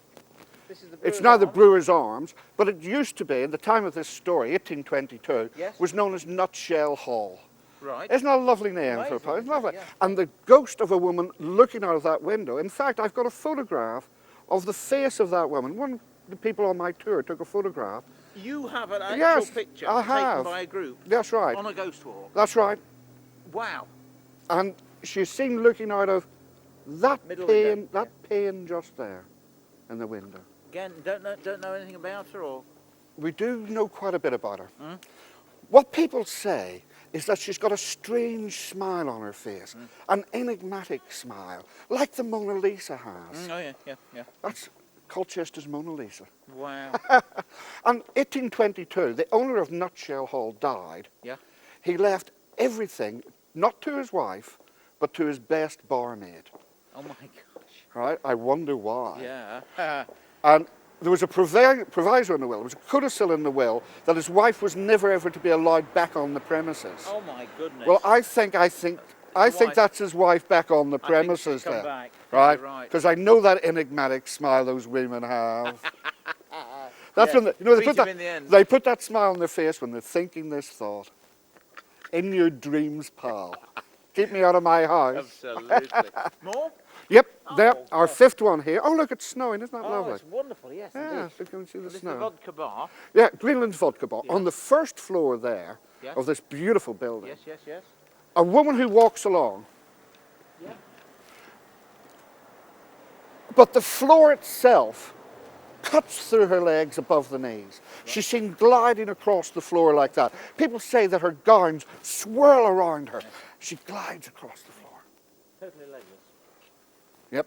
This is the. it's Brewer's now the Arms. Brewer's Arms, but it used to be, in the time of this story, 1822, Yes. was known as Nutshell Hall. Right. Isn't that a lovely name for a Amazing, place? isn't it? Lovely. Yeah. And the ghost of a woman looking out of that window. In fact, I've got a photograph of the face of that woman. One of the people on my tour took a photograph. You have an actual Yes, picture I taken have. by a group That's right. on a ghost walk. That's right. Wow. And she's seen looking out of that Middle pane, window, that pane just there in the window. Again, don't know anything about her, or We do know quite a bit about her. Hmm? What people say is that she's got a strange smile on her face, an enigmatic smile, like the Mona Lisa has. oh yeah. That's Colchester's Mona Lisa. Wow. And 1822, the owner of Nutshell Hall died. Yeah. He left everything, not to his wife, but to his best barmaid. Oh my gosh. Right? I wonder why. Yeah. And there was a proviso in the will, there was a codicil in the will, that his wife was never ever to be allowed back on the premises. Oh my goodness. Well, I think wife. that's his wife back on the I think premises she's come there. back. Right? You're right. Because I know that enigmatic smile those women have. That's Yeah. when they Beat put 'em that, in the end. they put that smile on their face when they're thinking this thought. In your dreams, pal. Keep me out of my house. Absolutely. More? Yep, there, Oh, our God. 5th one here. Oh, look, it's snowing, isn't that Oh, lovely? it's wonderful. Yes, Yeah, indeed. so you can see the This is snow. the vodka bar. Yeah, Greenland's vodka bar. Yeah. On the first floor there Yes. of this beautiful building, Yes. a woman who walks along, Yeah. but the floor itself cuts through her legs above the knees. She's seen gliding across the floor like that. People say that her gowns swirl around her. She glides across the floor. Totally legless. Yep.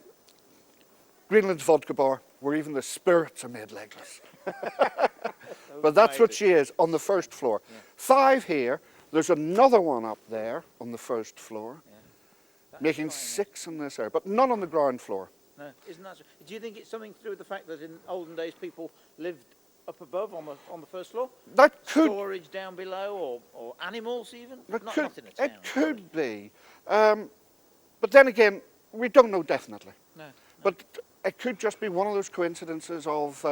Greenland's vodka bar, where even the spirits are made legless. But that's what she is on the first floor. Yeah. 5 here. There's another one up there on the first floor, That's making frightening. 6 in this area, but none on the ground floor. No, isn't that so? Do you think it's something to do with the fact that in olden days people lived up above on the first floor? That could Storage down below, or animals even? It Not could, nothing in town. it could be, but then again, we don't know definitely. No. But it could just be one of those coincidences of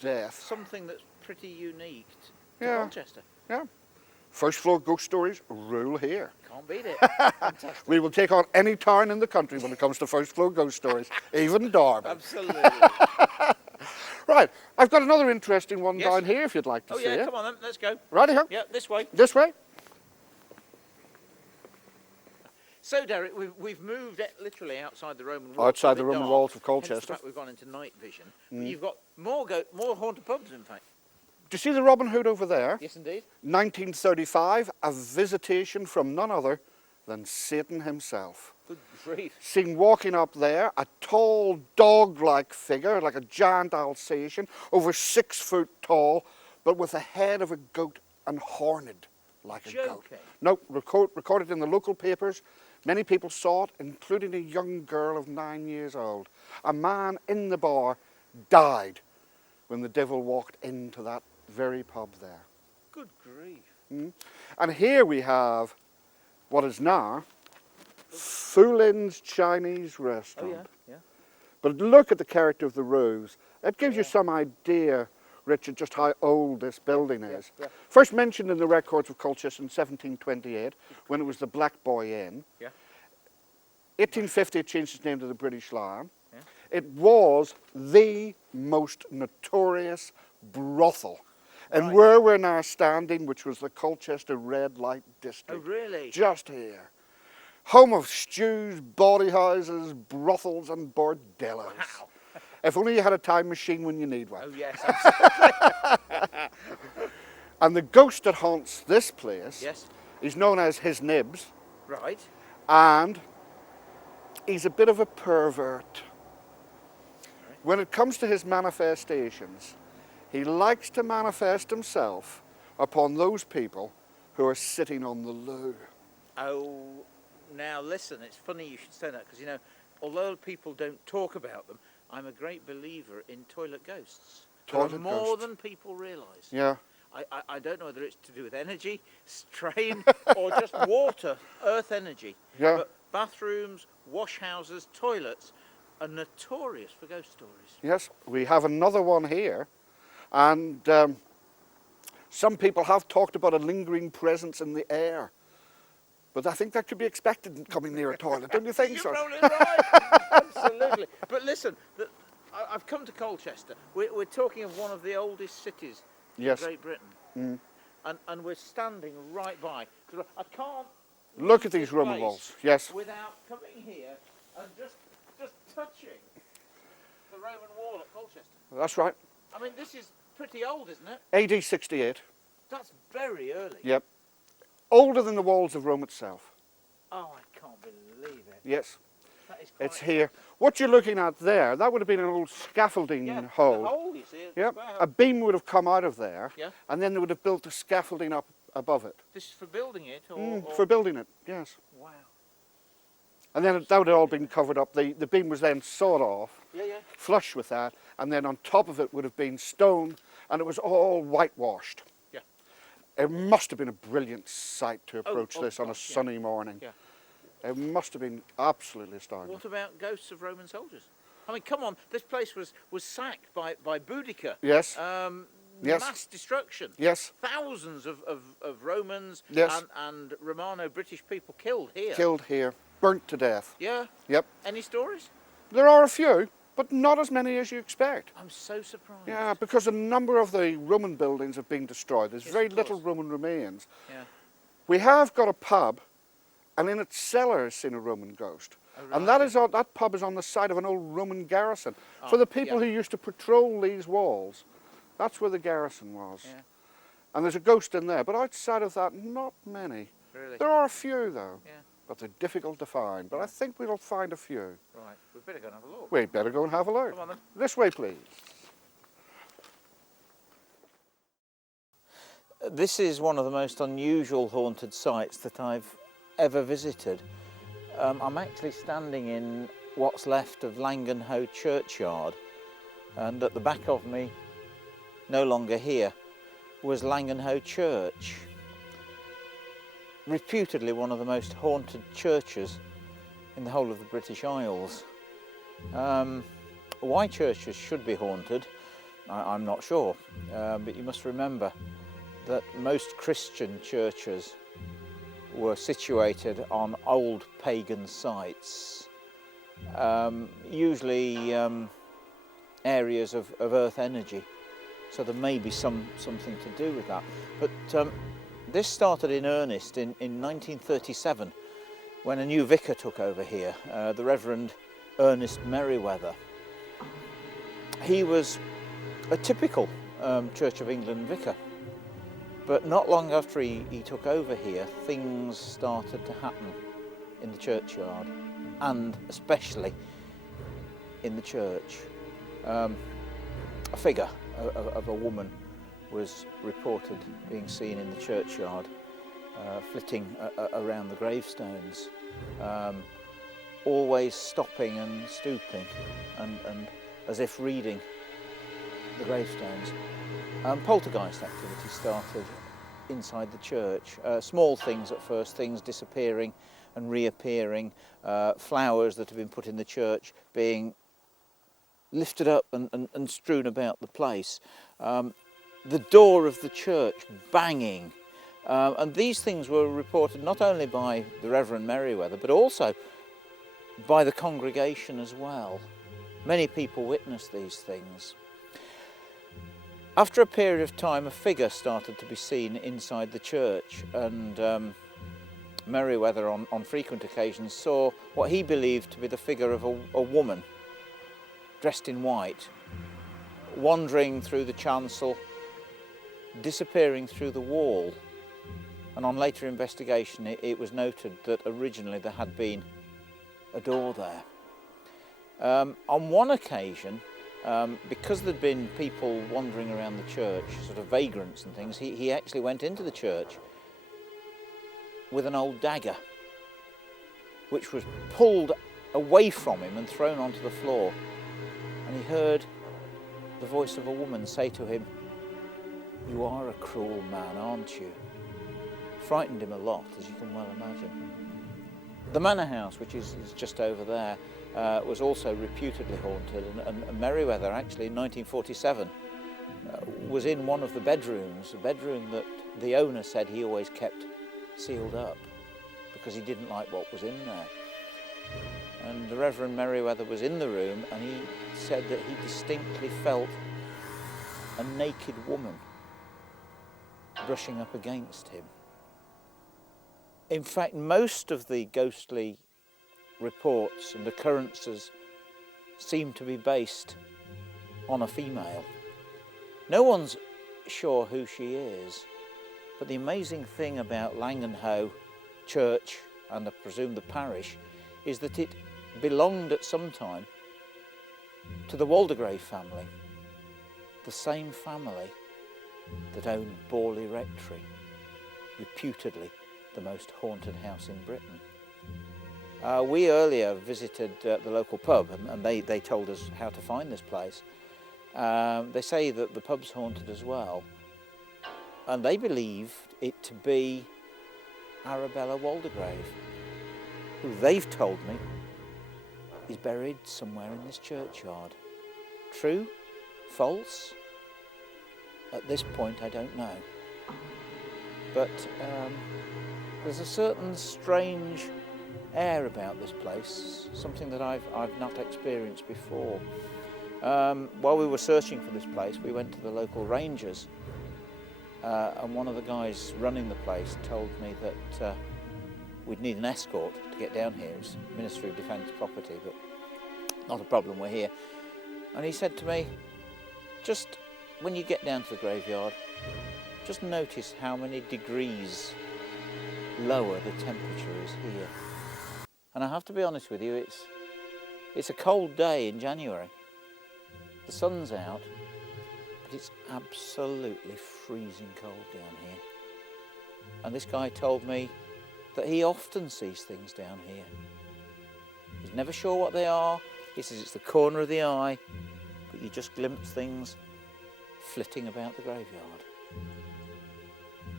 death. Something that's pretty unique to Yeah. Colchester. Yeah. First floor ghost stories rule here. Can't beat it. Fantastic. We will take on any town in the country when it comes to first floor ghost stories, even Derby. Absolutely. Right, I've got another interesting one Yes. down here if you'd like to Oh see yeah, it. come on then, let's go. Righty ho. Yeah, this way. This way. So Derek, we've moved literally outside the Roman walls. Outside a the bit Roman dark, walls of hence Colchester. the fact we've gone into night vision. But you've got more haunted pubs, in fact. Do you see the Robin Hood over there? Yes, indeed. 1935, a visitation from none other than Satan himself. Good grief. Seen walking up there, a tall dog-like figure, like a giant Alsatian, over 6 foot tall, but with the head of a goat and horned like a goat. Joking. No, recorded in the local papers. Many people saw it, including a young girl of 9 years old. A man in the bar died when the devil walked into that very pub there. Good grief. And here we have what is now Fulin's Chinese Oh restaurant. yeah, yeah. But look at the character of the roofs. That gives you some idea, Richard, just how old this building is. yeah. First mentioned in the records of Colchester in 1728, when it was the Black Boy Inn. Yeah. 1850 it changed its name to the British Lion. Yeah. It was the most notorious brothel. And Right. where we're now standing, which was the Colchester Red Light Oh District. really? Just here. Home of stews, bawdy houses, brothels and bordellos. Wow. If only you had a time machine when you need one. Oh yes, absolutely. And the ghost that haunts this place Yes. is known as His Nibs, Right. and he's a bit of a pervert. When it comes to his manifestations, he likes to manifest himself upon those people who are sitting on the loo. Oh, now listen, it's funny you should say that because, you know, although people don't talk about them, I'm a great believer in toilet ghosts. There are Toilet more ghosts. than people realise. Yeah. I don't know whether it's to do with energy, strain, or just water, earth energy. Yeah. But bathrooms, wash houses, toilets are notorious for ghost stories. Yes, we have another one here, and some people have talked about a lingering presence in the air. But I think that could be expected coming near a toilet, don't you think, You're sir? rolling right. Absolutely. But listen, I've come to Colchester. We're talking of one of the oldest cities Yes. in Great Britain. And we're standing right by. I can't Look leave at these this Roman place walls. Yes. without coming here and just touching the Roman wall at Colchester. That's right. I mean, this is pretty old, isn't it? AD 68. That's very early. Yep. Older than the walls of Rome itself. Oh, I can't believe it. Yes. That is quite It's here. What you're looking at there, that would have been an old scaffolding Yeah, hole. the hole, you see. Yep. Wow. A beam would have come out of there, Yeah. and then they would have built the scaffolding up above it. This is for building it, or For building it, yes. wow. And then that would have all been covered up. The beam was then sawed off, Yeah, yeah. flush with that, and then on top of it would have been stone, and it was all whitewashed. Yeah. It must have been a brilliant sight to approach oh this on a gosh, yeah. sunny morning. Yeah. It must have been absolutely astounding. What about ghosts of Roman soldiers? I mean, come on, this place was sacked by Boudica. Yes. Yes. Mass destruction. Yes. Thousands of Romans Yes. and Romano-British people killed here. Killed here, burnt to death. Yeah. Yep. Any stories? There are a few, but not as many as you expect. I'm so surprised. Yeah, because a number of the Roman buildings have been destroyed. There's Yes, very of little course. Roman remains. Yeah. We have got a pub, and in its cellar has seen a Roman ghost. Oh, And right, that pub is on the side of an old Roman garrison. For the people yeah. who used to patrol these walls, that's where the garrison was. Yeah. And there's a ghost in there, but outside of that, not many. Really? There are a few, though, Yeah. but they're difficult to find. But I think we'll find a few. Right. We better go and have a look. We'd better go and have a look. Come on then. This way, please. This is one of the most unusual haunted sites that I've ever visited. I'm actually standing in what's left of Langenhoe churchyard, and at the back of me no longer here, was Langenhoe Church. Reputedly one of the most haunted churches in the whole of the British Isles. Why churches should be haunted, I'm not sure, but you must remember that most Christian churches were situated on old pagan sites, usually areas of earth energy, so there may be something to do with that. But this started in earnest in 1937 when a new vicar took over here, the Reverend Ernest Merriweather. He was a typical Church of England vicar, but not long after he took over here, things started to happen in the churchyard, and especially in the church. A figure of a woman was reported being seen in the churchyard, flitting around the gravestones, always stopping and stooping and as if reading the gravestones. Poltergeist activity started inside the church. Small things at first, things disappearing and reappearing, flowers that have been put in the church being lifted up and strewn about the place. The door of the church banging. And these things were reported not only by the Reverend Merriweather, but also by the congregation as well. Many people witnessed these things. After a period of time, a figure started to be seen inside the church, and Merriweather on frequent occasions saw what he believed to be the figure of a woman dressed in white, wandering through the chancel, disappearing through the wall. And on later investigation it was noted that originally there had been a door there. On one occasion, because there'd been people wandering around the church, sort of vagrants and things, he actually went into the church with an old dagger, which was pulled away from him and thrown onto the floor. And he heard the voice of a woman say to him, "You are a cruel man, aren't you?" Frightened him a lot, as you can well imagine. The manor house, which is just over there, was also reputedly haunted, and Merriweather actually in 1947 was in one of the bedrooms, a bedroom that the owner said he always kept sealed up because he didn't like what was in there. And the Reverend Merriweather was in the room, and he said that he distinctly felt a naked woman brushing up against him. In fact, most of the ghostly reports and occurrences seem to be based on a female. No one's sure who she is, but the amazing thing about Langenhoe Church, and I presume the parish, is that it belonged at some time to the Waldegrave family, the same family that owned Borley Rectory, reputedly the most haunted house in Britain. We earlier visited the local pub, and they told us how to find this place. They say that the pub's haunted as well, and they believed it to be Arabella Waldegrave, who they've told me is buried somewhere in this churchyard. True? False? At this point I don't know. But there's a certain strange air about this place, something that I've not experienced before. While we were searching for this place, we went to the local rangers, and one of the guys running the place told me that we'd need an escort to get down here. It's Ministry of Defence property, but not a problem, we're here. And he said to me, just when you get down to the graveyard, just notice how many degrees lower the temperature is here. And I have to be honest with you, it's a cold day in January. The sun's out, but it's absolutely freezing cold down here. And this guy told me that he often sees things down here. He's never sure what they are. He says it's the corner of the eye, but you just glimpse things flitting about the graveyard.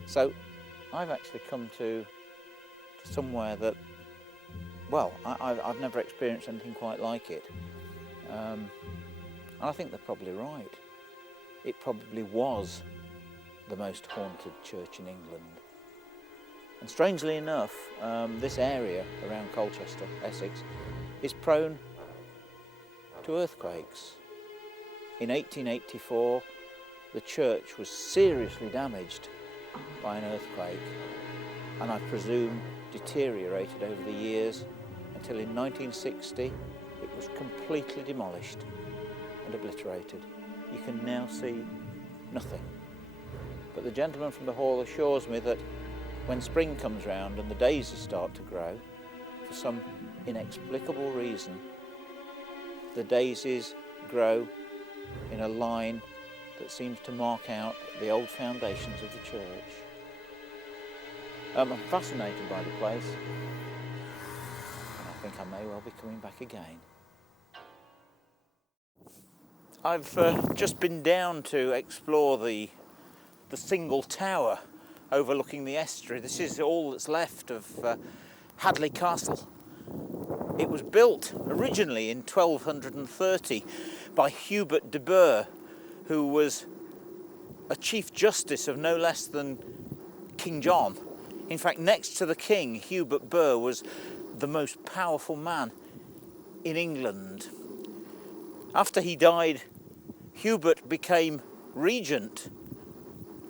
So I've actually come to somewhere that, well, I've never experienced anything quite like it. And I think they're probably right. It probably was the most haunted church in England. And strangely enough, this area around Colchester, Essex, is prone to earthquakes. In 1884, the church was seriously damaged by an earthquake, and I presume deteriorated over the years until in 1960 it was completely demolished and obliterated. You can now see nothing. But the gentleman from the hall assures me that when spring comes round and the daisies start to grow, for some inexplicable reason, the daisies grow in a line that seems to mark out the old foundations of the church. I'm fascinated by the place, and I think I may well be coming back again. I've just been down to explore the single tower overlooking the estuary. This is all that's left of Hadley Castle. It was built originally in 1230 by Hubert de Burgh, who was a Chief Justice of no less than King John. In fact, next to the King, Hubert Burgh was the most powerful man in England. After he died, Hubert became regent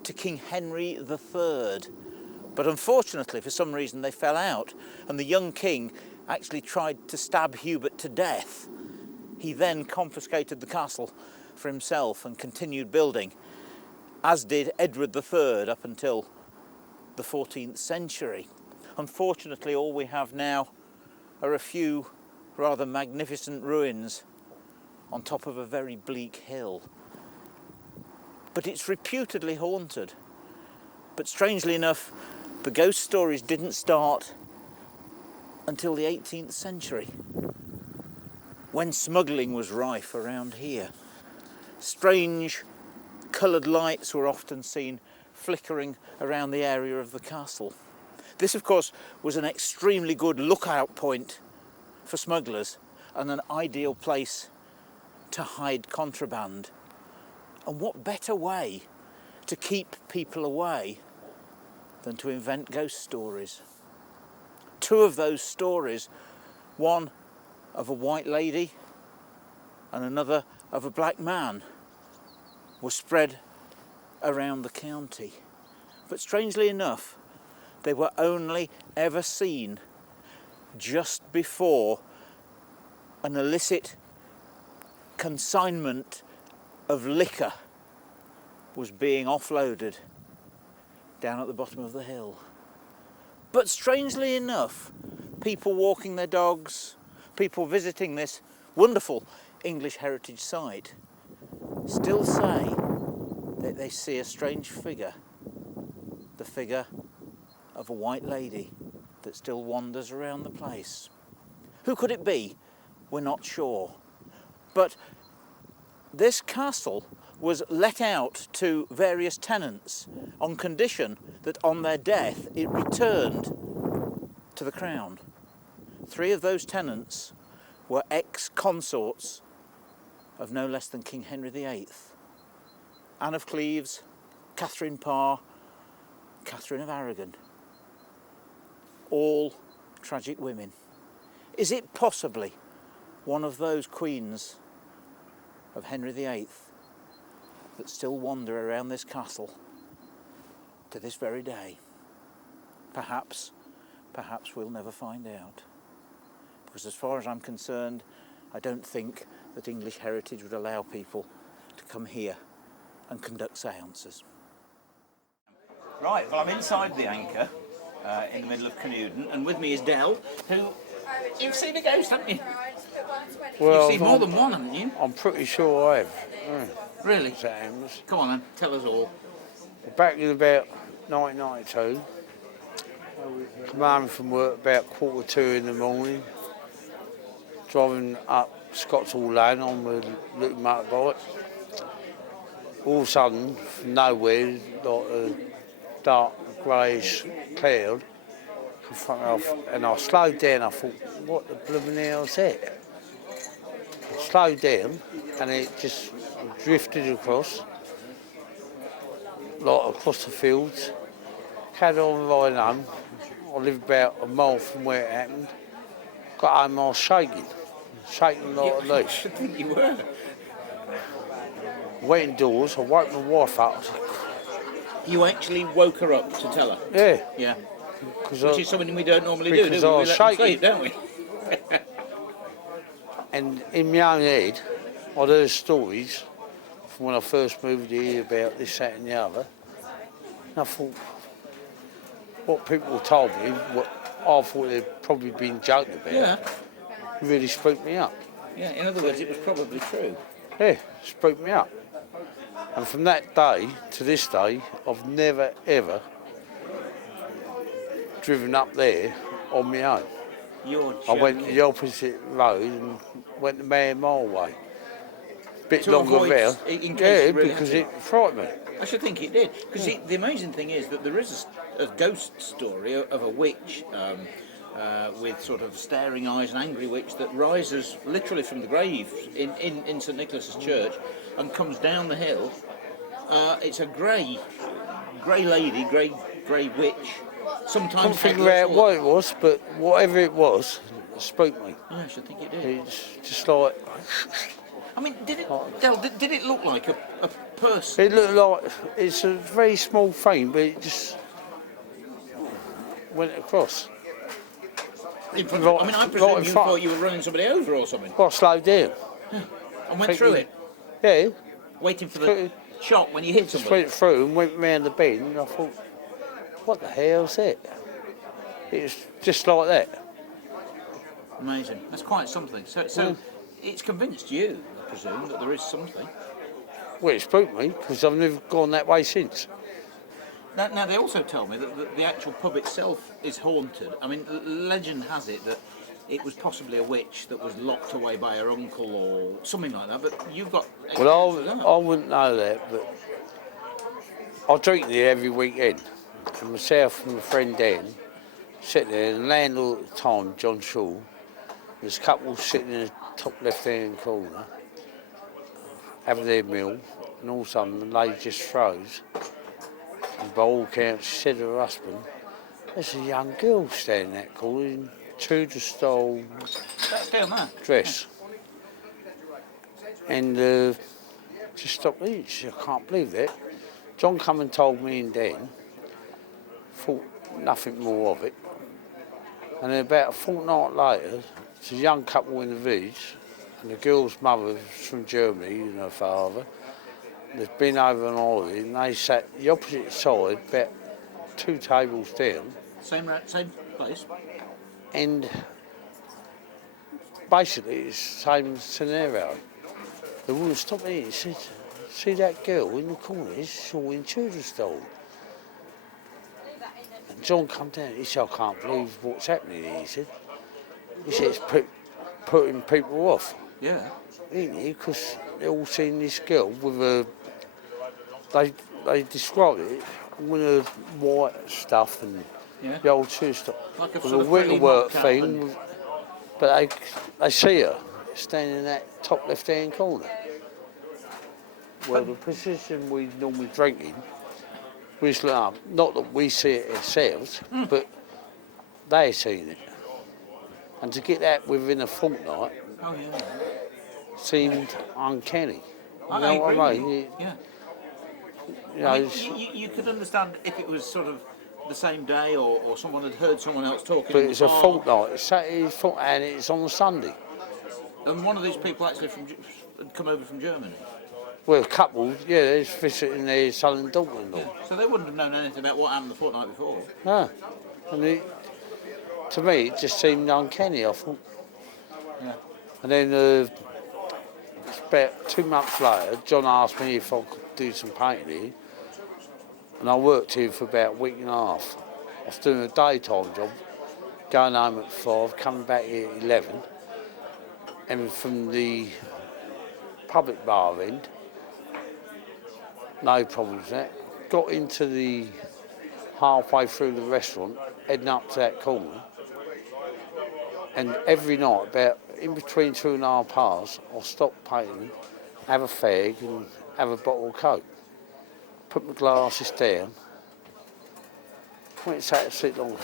to King Henry III. But unfortunately, for some reason, they fell out, and the young king actually tried to stab Hubert to death. He then confiscated the castle for himself and continued building, as did Edward III up until the 14th century. Unfortunately, all we have now are a few rather magnificent ruins on top of a very bleak hill. But it's reputedly haunted. But strangely enough, the ghost stories didn't start until the 18th century, when smuggling was rife around here. Strange coloured lights were often seen flickering around the area of the castle. This, of course, was an extremely good lookout point for smugglers and an ideal place to hide contraband. And what better way to keep people away than to invent ghost stories? Two of those stories, one of a white lady and another of a black man, were spread around the county. But strangely enough, they were only ever seen just before an illicit consignment of liquor was being offloaded down at the bottom of the hill. But strangely enough, people walking their dogs, people visiting this wonderful English heritage site, still say that they see a strange figure, the figure of a white lady that still wanders around the place. Who could it be? We're not sure. But this castle was let out to various tenants on condition that on their death it returned to the crown. Three of those tenants were ex-consorts of no less than King Henry VIII. Anne of Cleves, Catherine Parr, Catherine of Aragon. All tragic women. Is it possibly one of those queens of Henry VIII that still wander around this castle to this very day? Perhaps we'll never find out. Because as far as I'm concerned, I don't think that English heritage would allow people to come here and conduct séances. Right, well, I'm inside the Anchor in the middle of Canewdon, and with me is Del, who... You've seen a ghost, haven't you? Well, You've seen more than one, haven't you? I'm pretty sure I have. Really? Exams. Come on then, tell us all. Back in about 1992, come home from work about 1:45 in the morning, driving up Scots Hall Lane on the little motorbike. all of a sudden, from nowhere, like a dark greyish cloud in front of, and I slowed down. I thought, what the blooming hell's that? I slowed down, and it just drifted across, like across the fields. Carried on riding home. I live about a mile from where it happened. Got home, I was shaking like a leaf. I think you were. Went indoors, I woke my wife up. You actually woke her up to tell her? Yeah. Yeah. Which is something we don't normally do, because do we? I We was let them shaking. sleep, don't we? And in my own head, I'd heard stories from when I first moved here about this, that and the other. And I thought, what people told me, what I thought they'd probably been joking about, Yeah. really spooked me up. Yeah, in other words, it was probably true. Yeah, spooked me up. And from that day to this day, I've never ever driven up there on my own. You're I went joking. the opposite road and went the man mile way. Bit To longer avoid- there. in case Yeah, you really because had it frightened me. I should think it did. Because the amazing thing is that there is a ghost story of a witch with sort of staring eyes, an angry witch that rises literally from the grave in St Nicholas's Church and comes down the hill. It's a grey lady, grey witch. Sometimes Couldn't figure headless out or- what it was, but whatever it was, it spooked me. Yeah, I should think it did. It's just like, I mean, did it look like a person? it looked like, it's a very small thing, but it just went across. In front of, I mean, I presume right in you front. thought you were running somebody over or something Well, I slowed down. and went through it, Yeah, waiting for the shot when you hit just somebody. went through and went round the bend, and I thought, what the hell's that? It was just like that. Amazing. That's quite something. So it's convinced you, I presume, that there is something. Well, it spooked me, because I've never gone that way since. Now they also tell me that the actual pub itself is haunted. I mean, legend has it that it was possibly a witch that was locked away by her uncle or something like that. But you've got Well, experience with that. I wouldn't know that, but I drink there every weekend. And myself and my friend Dan sit there, and the landlord at the time, John Shaw, there's a couple sitting in the top left-hand corner, having their meal, and all of a sudden the lady just froze. And by all accounts, she said to her husband, there's a young girl standing in that corner in Tudor-style That's down there. dress. And just stopped eating. She said, I can't believe that. John come and told me and Dan, thought nothing more of it. And then about a fortnight later, it's a young couple in the village, and the girl's mother was from Germany and her father. They'd been over on holiday, and they sat the opposite side, about 2 tables down, Same place. and basically it's the same scenario. The woman stopped me and said, see that girl in the corner, she's all in Tudor style. And John come down, he said, I can't believe what's happening here, he said. He said, it's putting people off, Yeah. ain't it? Because they're all seeing this girl with a, they describe it with a white stuff and Yeah. the old Tudor stuff. Like a with sort a of frilly wicker-work mock-up thing, and- but they see her standing in that top left-hand corner. Well, the position we normally drink in, we just look up. Not that we see it ourselves, but they seen it. And to get that within a fortnight Oh yeah. seemed uncanny. You I know what agree I with mean? you. Yeah. You know, I mean, it's- you could understand if it was sort of the same day or someone had heard someone else talking. but in it's the a bar, fortnight. It's Saturday fortnight, and it's on a Sunday. And one of these people actually had come over from Germany. Well, a couple, yeah, they're visiting their son and daughter-in-law. So they wouldn't have known anything about what happened the fortnight before. No. And to me, it just seemed uncanny, I thought. Yeah. And then it's about 2 months later, John asked me if I could do some painting here. And I worked here for about a week and a half. I was doing a daytime job, going home at 5, coming back here at 11. And from the public bar end, no problems with that. Got into the halfway through the restaurant, heading up to that corner, and every night, about in between 2.5 hours, I'll stop painting, have a fag and have a bottle of Coke. Put my glasses down, went sat to sit long,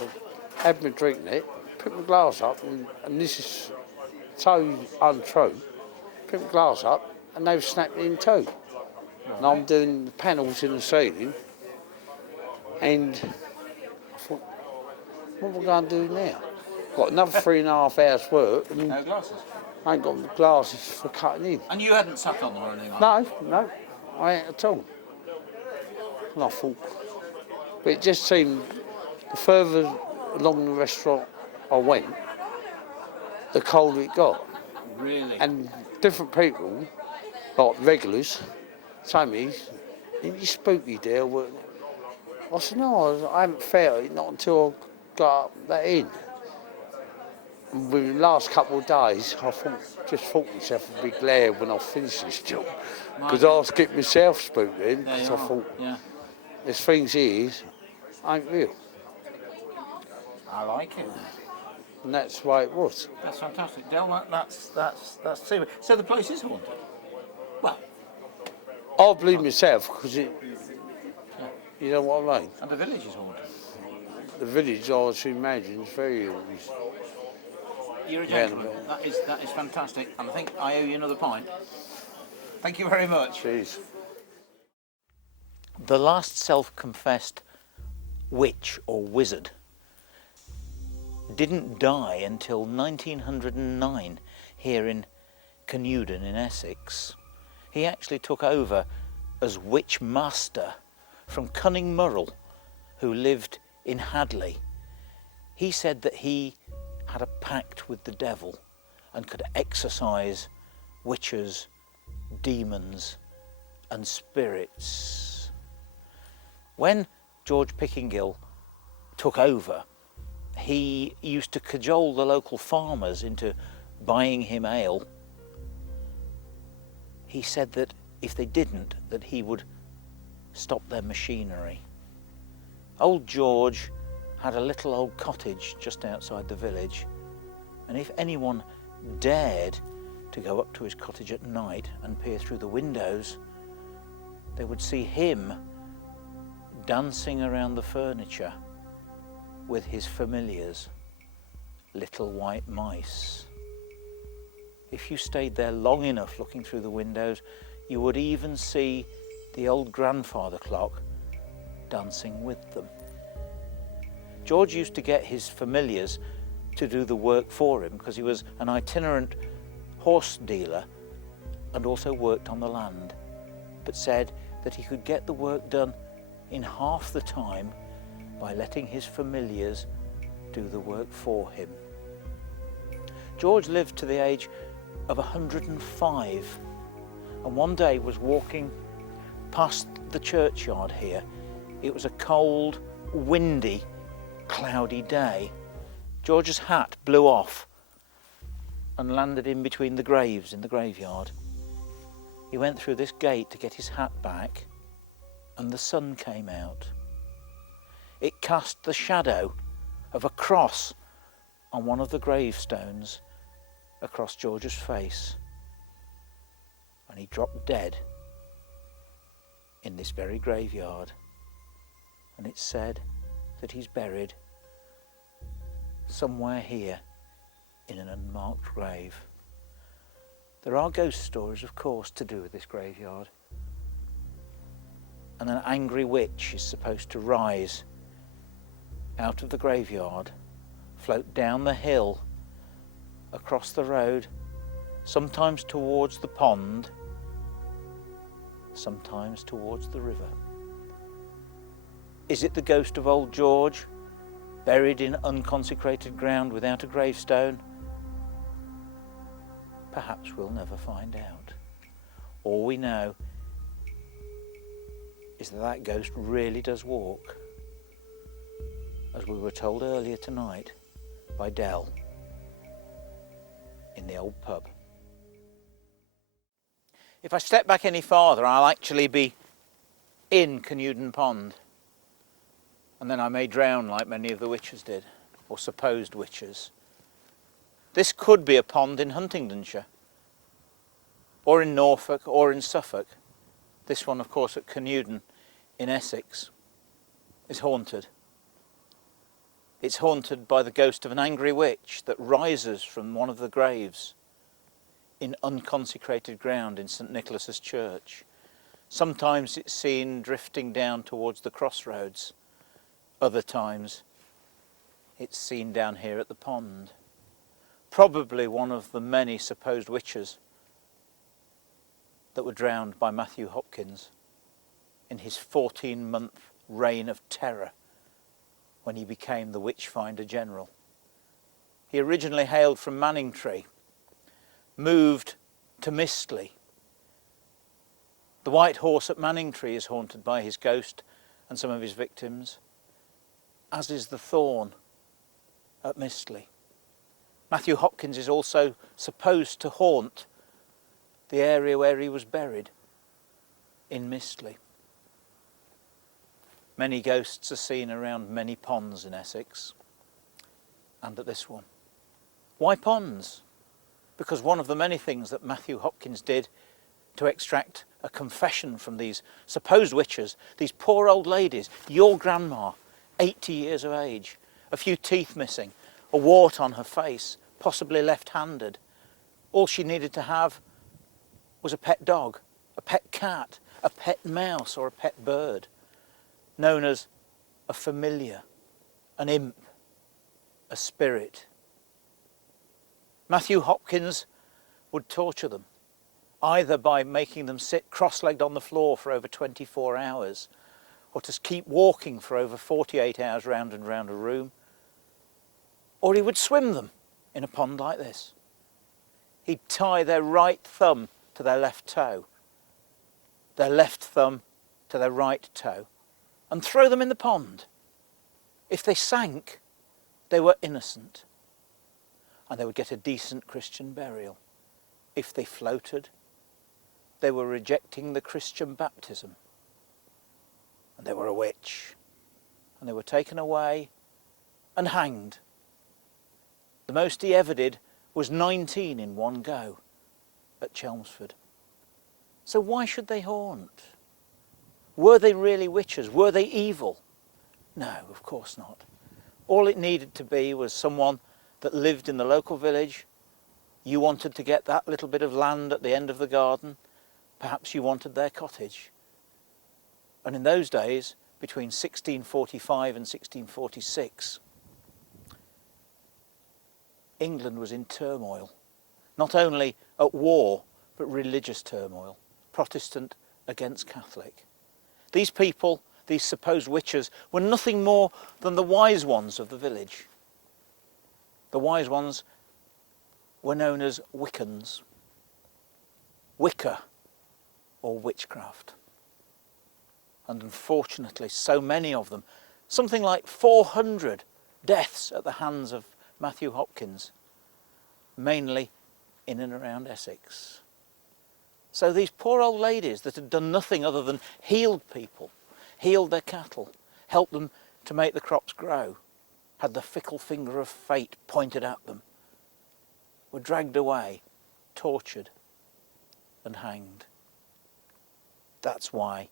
had my drink there, put my glass up, and this is so untrue, put my glass up, and they've snapped it in two. And I'm doing the panels in the ceiling, and I thought, what am I going to do now? Got another 3.5 hours work, and No glasses. I ain't got the glasses for cutting in. And you hadn't sat on them or anything like that? No, I ain't at all. And I thought, but it just seemed, the further along the restaurant I went, the colder it got. Really? And different people, like regulars, say to me, "Isn't you spooky, Dale?" I said, no, I haven't felt it, not until I got up that in. And within the last couple of days, I just thought myself I'd be glad when I finished this job. Because I was getting myself spooked then, because I thought, there's things here ain't real. I like it. And that's the way it was. That's fantastic. Del, that's super. So the place is haunted? Well, I believe myself, because you know what I mean? and the village is haunted. The village, I should imagine, is very haunted. You're a gentleman. That is fantastic. And I think I owe you another pint. Thank you very much. Jeez. The last self-confessed witch or wizard didn't die until 1909 here in Canewdon in Essex. He actually took over as witch master from Cunning Murrell, who lived in Hadley. He said that he had a pact with the devil and could exorcise witches, demons and spirits. When George Pickingill took over, he used to cajole the local farmers into buying him ale. He said that if they didn't, that he would stop their machinery. Old George had a little old cottage just outside the village, and if anyone dared to go up to his cottage at night and peer through the windows, they would see him dancing around the furniture with his familiars, little white mice. If you stayed there long enough looking through the windows, you would even see the old grandfather clock dancing with them. George used to get his familiars to do the work for him because he was an itinerant horse dealer and also worked on the land, but said that he could get the work done in half the time by letting his familiars do the work for him. George lived to the age of 105 and one day was walking past the churchyard here. It was a cold, windy, cloudy day. George's hat blew off and landed in between the graves in the graveyard. He went through this gate to get his hat back and the sun came out. It cast the shadow of a cross on one of the gravestones across George's face, and he dropped dead in this very graveyard. And it's said that he's buried somewhere here in an unmarked grave. There are ghost stories, of course, to do with this graveyard, and an angry witch is supposed to rise out of the graveyard, float down the hill, across the road, sometimes towards the pond, sometimes towards the river. Is it the ghost of old George, buried in unconsecrated ground without a gravestone? Perhaps we'll never find out. All we know is that that ghost really does walk, as we were told earlier tonight by Del in the old pub. If I step back any farther, I'll actually be in Canewden Pond. And then I may drown like many of the witches did, or supposed witches. This could be a pond in Huntingdonshire, or in Norfolk, or in Suffolk. This one, of course, at Canewden in Essex, is haunted. It's haunted by the ghost of an angry witch that rises from one of the graves in unconsecrated ground in St Nicholas's Church. Sometimes it's seen drifting down towards the crossroads. Other times it's seen down here at the pond. Probably one of the many supposed witches that were drowned by Matthew Hopkins in his 14-month reign of terror when he became the Witchfinder General. He originally hailed from Manningtree, moved to Mistley. The White Horse at Manningtree is haunted by his ghost and some of his victims, as is the Thorn at Mistley. Matthew Hopkins is also supposed to haunt the area where he was buried, in Mistley. Many ghosts are seen around many ponds in Essex, and at this one. Why ponds? Because one of the many things that Matthew Hopkins did to extract a confession from these supposed witches, these poor old ladies, your grandma, 80 years of age, a few teeth missing, a wart on her face, possibly left-handed. All she needed to have was a pet dog, a pet cat, a pet mouse or a pet bird, known as a familiar, an imp, a spirit. Matthew Hopkins would torture them, either by making them sit cross-legged on the floor for over 24 hours, or to keep walking for over 48 hours round and round a room, or he would swim them in a pond like this. He'd tie their right thumb to their left toe, their left thumb to their right toe, and throw them in the pond. If they sank, they were innocent, and they would get a decent Christian burial. If they floated, they were rejecting the Christian baptism, and they were a witch, and they were taken away and hanged. The most he ever did was 19 in one go at Chelmsford. So why should they haunt? Were they really witches? Were they evil? No, of course not. All it needed to be was someone that lived in the local village. You wanted to get that little bit of land at the end of the garden. Perhaps you wanted their cottage. And in those days, between 1645 and 1646, England was in turmoil. Not only at war, but religious turmoil. Protestant against Catholic. These people, these supposed witches, were nothing more than the wise ones of the village. The wise ones were known as Wiccans. Wicca, or witchcraft. And unfortunately, so many of them, something like 400 deaths at the hands of Matthew Hopkins, mainly in and around Essex. So these poor old ladies that had done nothing other than healed people, healed their cattle, helped them to make the crops grow, had the fickle finger of fate pointed at them, were dragged away, tortured and hanged. That's why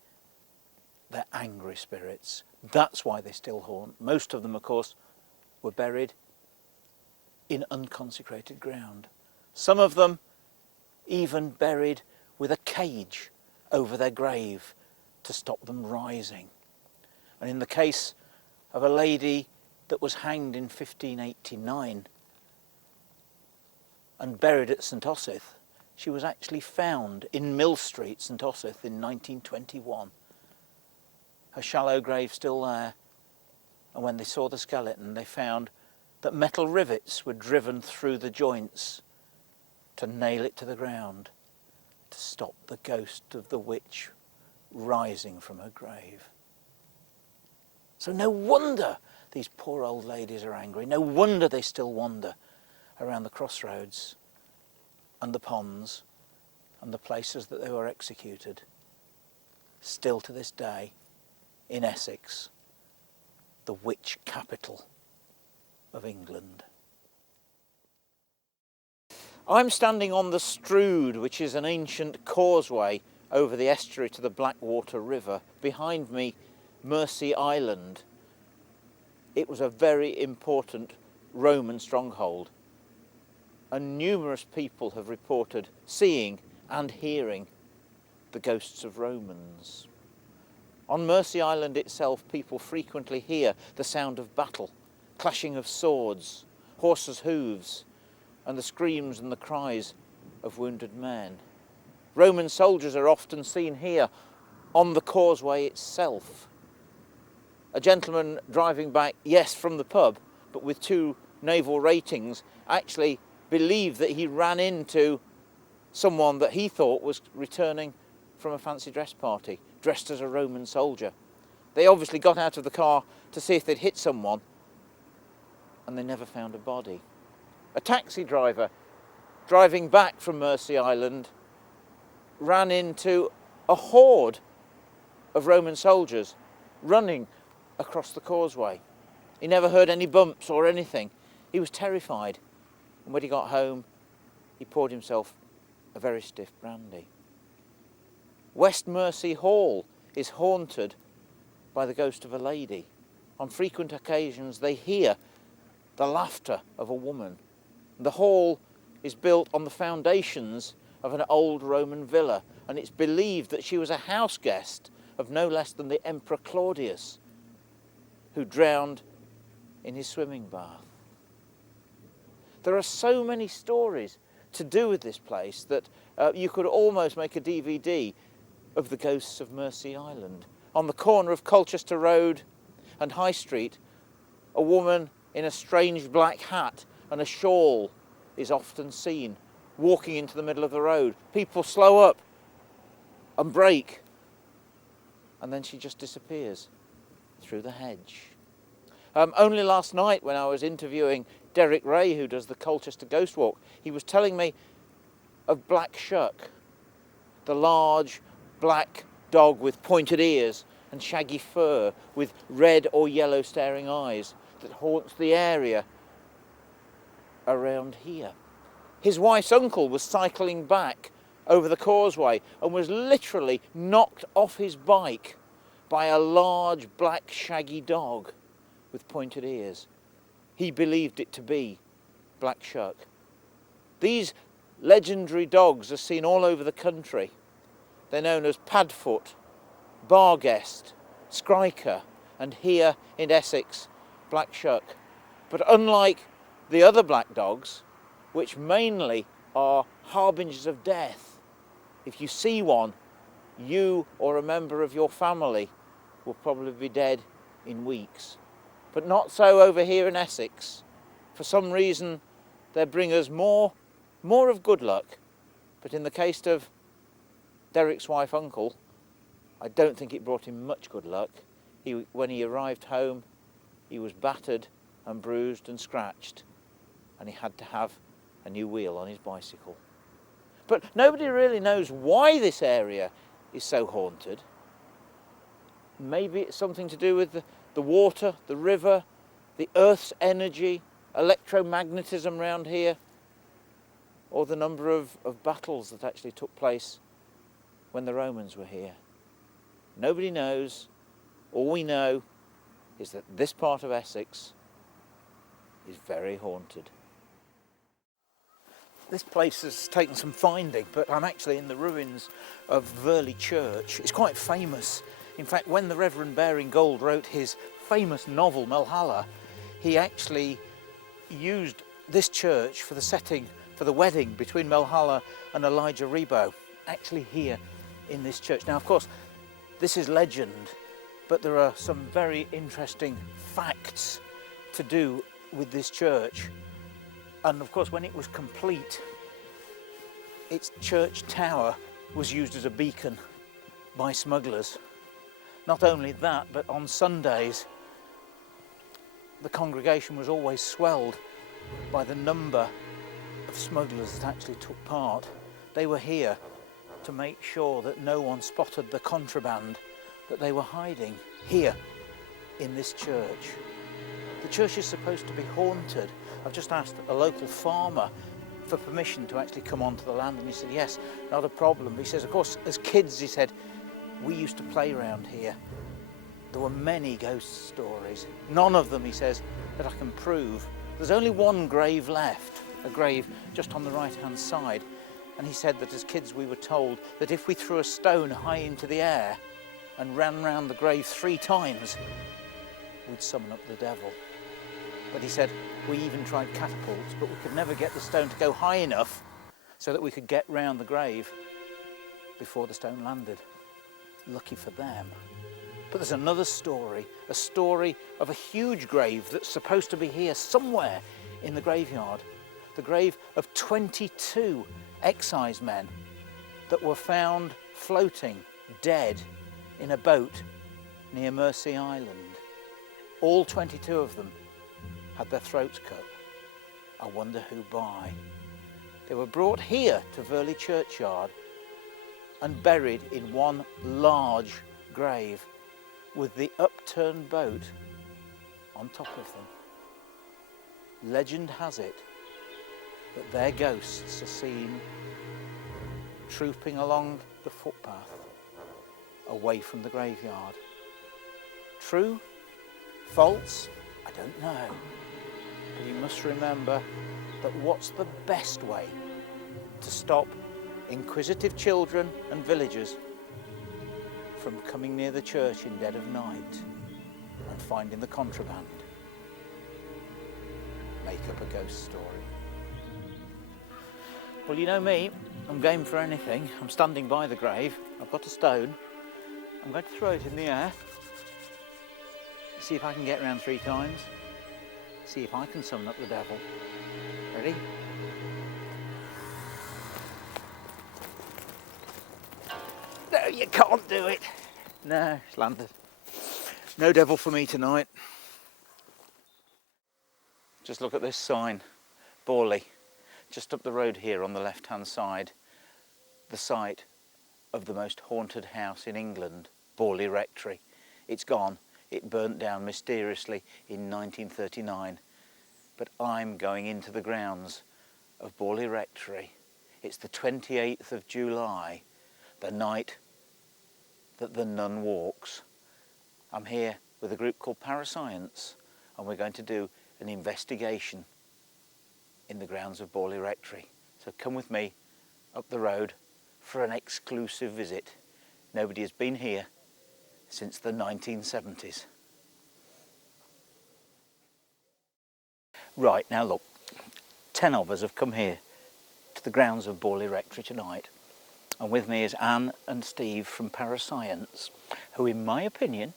they're angry spirits. That's why they still haunt. Most of them, of course, were buried in unconsecrated ground. Some of them even buried with a cage over their grave to stop them rising. And in the case of a lady that was hanged in 1589 and buried at St Osyth, she was actually found in Mill Street, St Osyth, in 1921. Her shallow grave still there, and when they saw the skeleton, they found that metal rivets were driven through the joints to nail it to the ground, to stop the ghost of the witch rising from her grave. So no wonder these poor old ladies are angry. No wonder they still wander around the crossroads and the ponds and the places that they were executed. still to this day, in Essex, the witch capital of England. I'm standing on the Strood, which is an ancient causeway over the estuary to the Blackwater River. Behind me, Mersea Island. It was a very important Roman stronghold, and numerous people have reported seeing and hearing the ghosts of Romans. On Mersea Island itself, people frequently hear the sound of battle, clashing of swords, horses' hooves, and the screams and the cries of wounded men. Roman soldiers are often seen here on the causeway itself. A gentleman driving back, yes, from the pub, but with 2 naval ratings, actually believed that he ran into someone that he thought was returning from a fancy dress party, dressed as a Roman soldier. They obviously got out of the car to see if they'd hit someone, and they never found a body. A taxi driver driving back from Mersea Island ran into a horde of Roman soldiers running across the causeway. He never heard any bumps or anything. He was terrified, and when he got home, he poured himself a very stiff brandy. West Mersea Hall is haunted by the ghost of a lady. On frequent occasions they hear the laughter of a woman. The hall is built on the foundations of an old Roman villa, and it's believed that she was a house guest of no less than the Emperor Claudius, who drowned in his swimming bath. There are so many stories to do with this place that you could almost make a DVD of the ghosts of Mersea Island. On the corner of Colchester Road and High Street, a woman in a strange black hat and a shawl is often seen walking into the middle of the road. People slow up and brake, and then she just disappears through the hedge. Only last night, when I was interviewing Derek Ray, who does the Colchester Ghost Walk, he was telling me of Black Shuck, the large black dog with pointed ears and shaggy fur with red or yellow staring eyes that haunts the area around here. His wife's uncle was cycling back over the causeway and was literally knocked off his bike by a large black shaggy dog with pointed ears. He believed it to be Black Shuck. These legendary dogs are seen all over the country. They're known as Padfoot, Barguest, Skriker, and here in Essex, Black Shuck. But unlike the other black dogs, which mainly are harbingers of death, if you see one, you or a member of your family will probably be dead in weeks. But not so over here in Essex. For some reason, they bring us more of good luck. But in the case of Derek's wife, Uncle, I don't think it brought him much good luck. When he arrived home, he was battered and bruised and scratched, and he had to have a new wheel on his bicycle. But nobody really knows why this area is so haunted. Maybe it's something to do with the water, the river, the Earth's energy, electromagnetism around here, or the number of battles that actually took place when the Romans were here. Nobody knows. All we know is that this part of Essex is very haunted. This place has taken some finding, but I'm actually in the ruins of Virley Church. It's quite famous. In fact, when the Reverend Baring-Gould wrote his famous novel Melhalla, he actually used this church for the setting for the wedding between Melhalla and Elijah Rebo, actually here in this church. Now, of course, this is legend, but there are some very interesting facts to do with this church. And of course, when it was complete, its church tower was used as a beacon by smugglers. Not only that, but on Sundays, the congregation was always swelled by the number of smugglers that actually took part. They were here to make sure that no one spotted the contraband that they were hiding here in this church. The church is supposed to be haunted. I've just asked a local farmer for permission to actually come onto the land, and he said, yes, not a problem. He says, of course, as kids, he said, we used to play around here. There were many ghost stories. None of them, he says, that I can prove. There's only one grave left, a grave just on the right-hand side. And he said that as kids we were told that if we threw a stone high into the air and ran round the grave 3 times, we'd summon up the devil. But he said we even tried catapults, but we could never get the stone to go high enough so that we could get round the grave before the stone landed. Lucky for them. But there's another story, a story of a huge grave that's supposed to be here somewhere in the graveyard. The grave of 22 excisemen that were found floating dead in a boat near Mersea Island. All 22 of them had their throats cut. I wonder who by. They were brought here to Virley churchyard and buried in one large grave with the upturned boat on top of them. Legend has it that their ghosts are seen trooping along the footpath away from the graveyard. True? False? I don't know. But you must remember that what's the best way to stop inquisitive children and villagers from coming near the church in dead of night and finding the contraband? Make up a ghost story. Well, you know me, I'm game for anything. I'm standing by the grave. I've got a stone. I'm going to throw it in the air. See if I can get around 3 times. See if I can summon up the devil. Ready? No, you can't do it. No, it's landed. No devil for me tonight. Just look at this sign. Borley. Just up the road here on the left-hand side. The site of the most haunted house in England, Borley Rectory. It's gone. It burnt down mysteriously in 1939. But I'm going into the grounds of Borley Rectory. It's the 28th of July, the night that the nun walks. I'm here with a group called Parascience, and we're going to do an investigation in the grounds of Borley Rectory. So come with me up the road for an exclusive visit. Nobody has been here since the 1970s. Right, now look, 10 of us have come here to the grounds of Borley Rectory tonight, and with me is Anne and Steve from Parascience, who in my opinion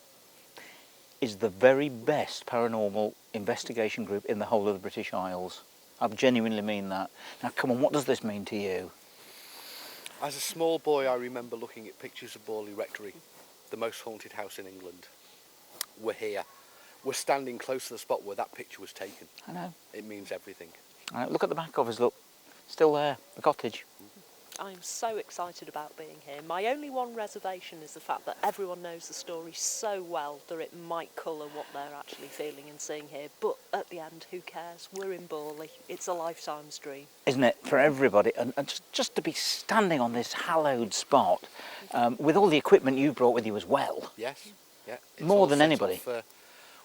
is the very best paranormal investigation group in the whole of the British Isles. I genuinely mean that. Now come on, what does this mean to you? As a small boy, I remember looking at pictures of Borley Rectory, the most haunted house in England. We're here. We're standing close to the spot where that picture was taken. I know. It means everything. I know. Look at the back of us, look. Still there, the cottage. I'm so excited about being here. My only one reservation is the fact that everyone knows the story so well that it might colour what they're actually feeling and seeing here. But at the end, who cares? We're in Borley. It's a lifetime's dream. Isn't it, for everybody? And just to be standing on this hallowed spot with all the equipment you brought with you as well. Yes, yeah. More than anybody.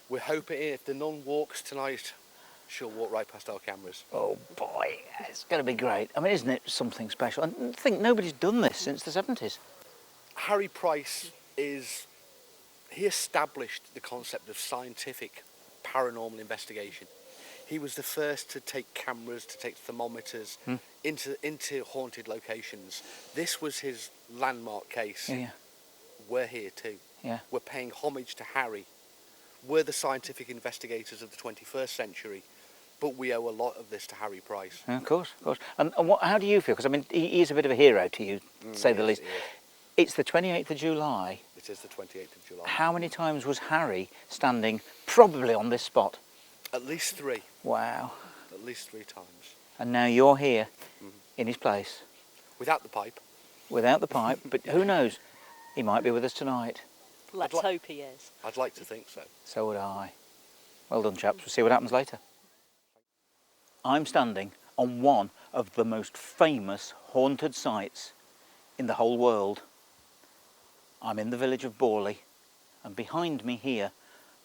We're hoping if the nun walks tonight, she'll walk right past our cameras. Oh boy, it's going to be great. I mean, isn't it something special? And I think nobody's done this since the 70s. Harry Price he established the concept of scientific paranormal investigation. He was the first to take cameras, to take thermometers into haunted locations. This was his landmark case. Yeah. We're here too. Yeah. We're paying homage to Harry. We're the scientific investigators of the 21st century, but we owe a lot of this to Harry Price. Yeah, of course, of course. And how do you feel? Because, I mean, he is a bit of a hero to you, to say the least. It's the 28th of July. It is the 28th of July. How many times was Harry standing probably on this spot? At least 3. Wow. At least 3 times. And now you're here in his place. Without the pipe. without the pipe, but who knows? He might be with us tonight. Let's hope he is. I'd like to think so. So would I. Well done, chaps. We'll see what happens later. I'm standing on one of the most famous haunted sites in the whole world. I'm in the village of Borley, and behind me here,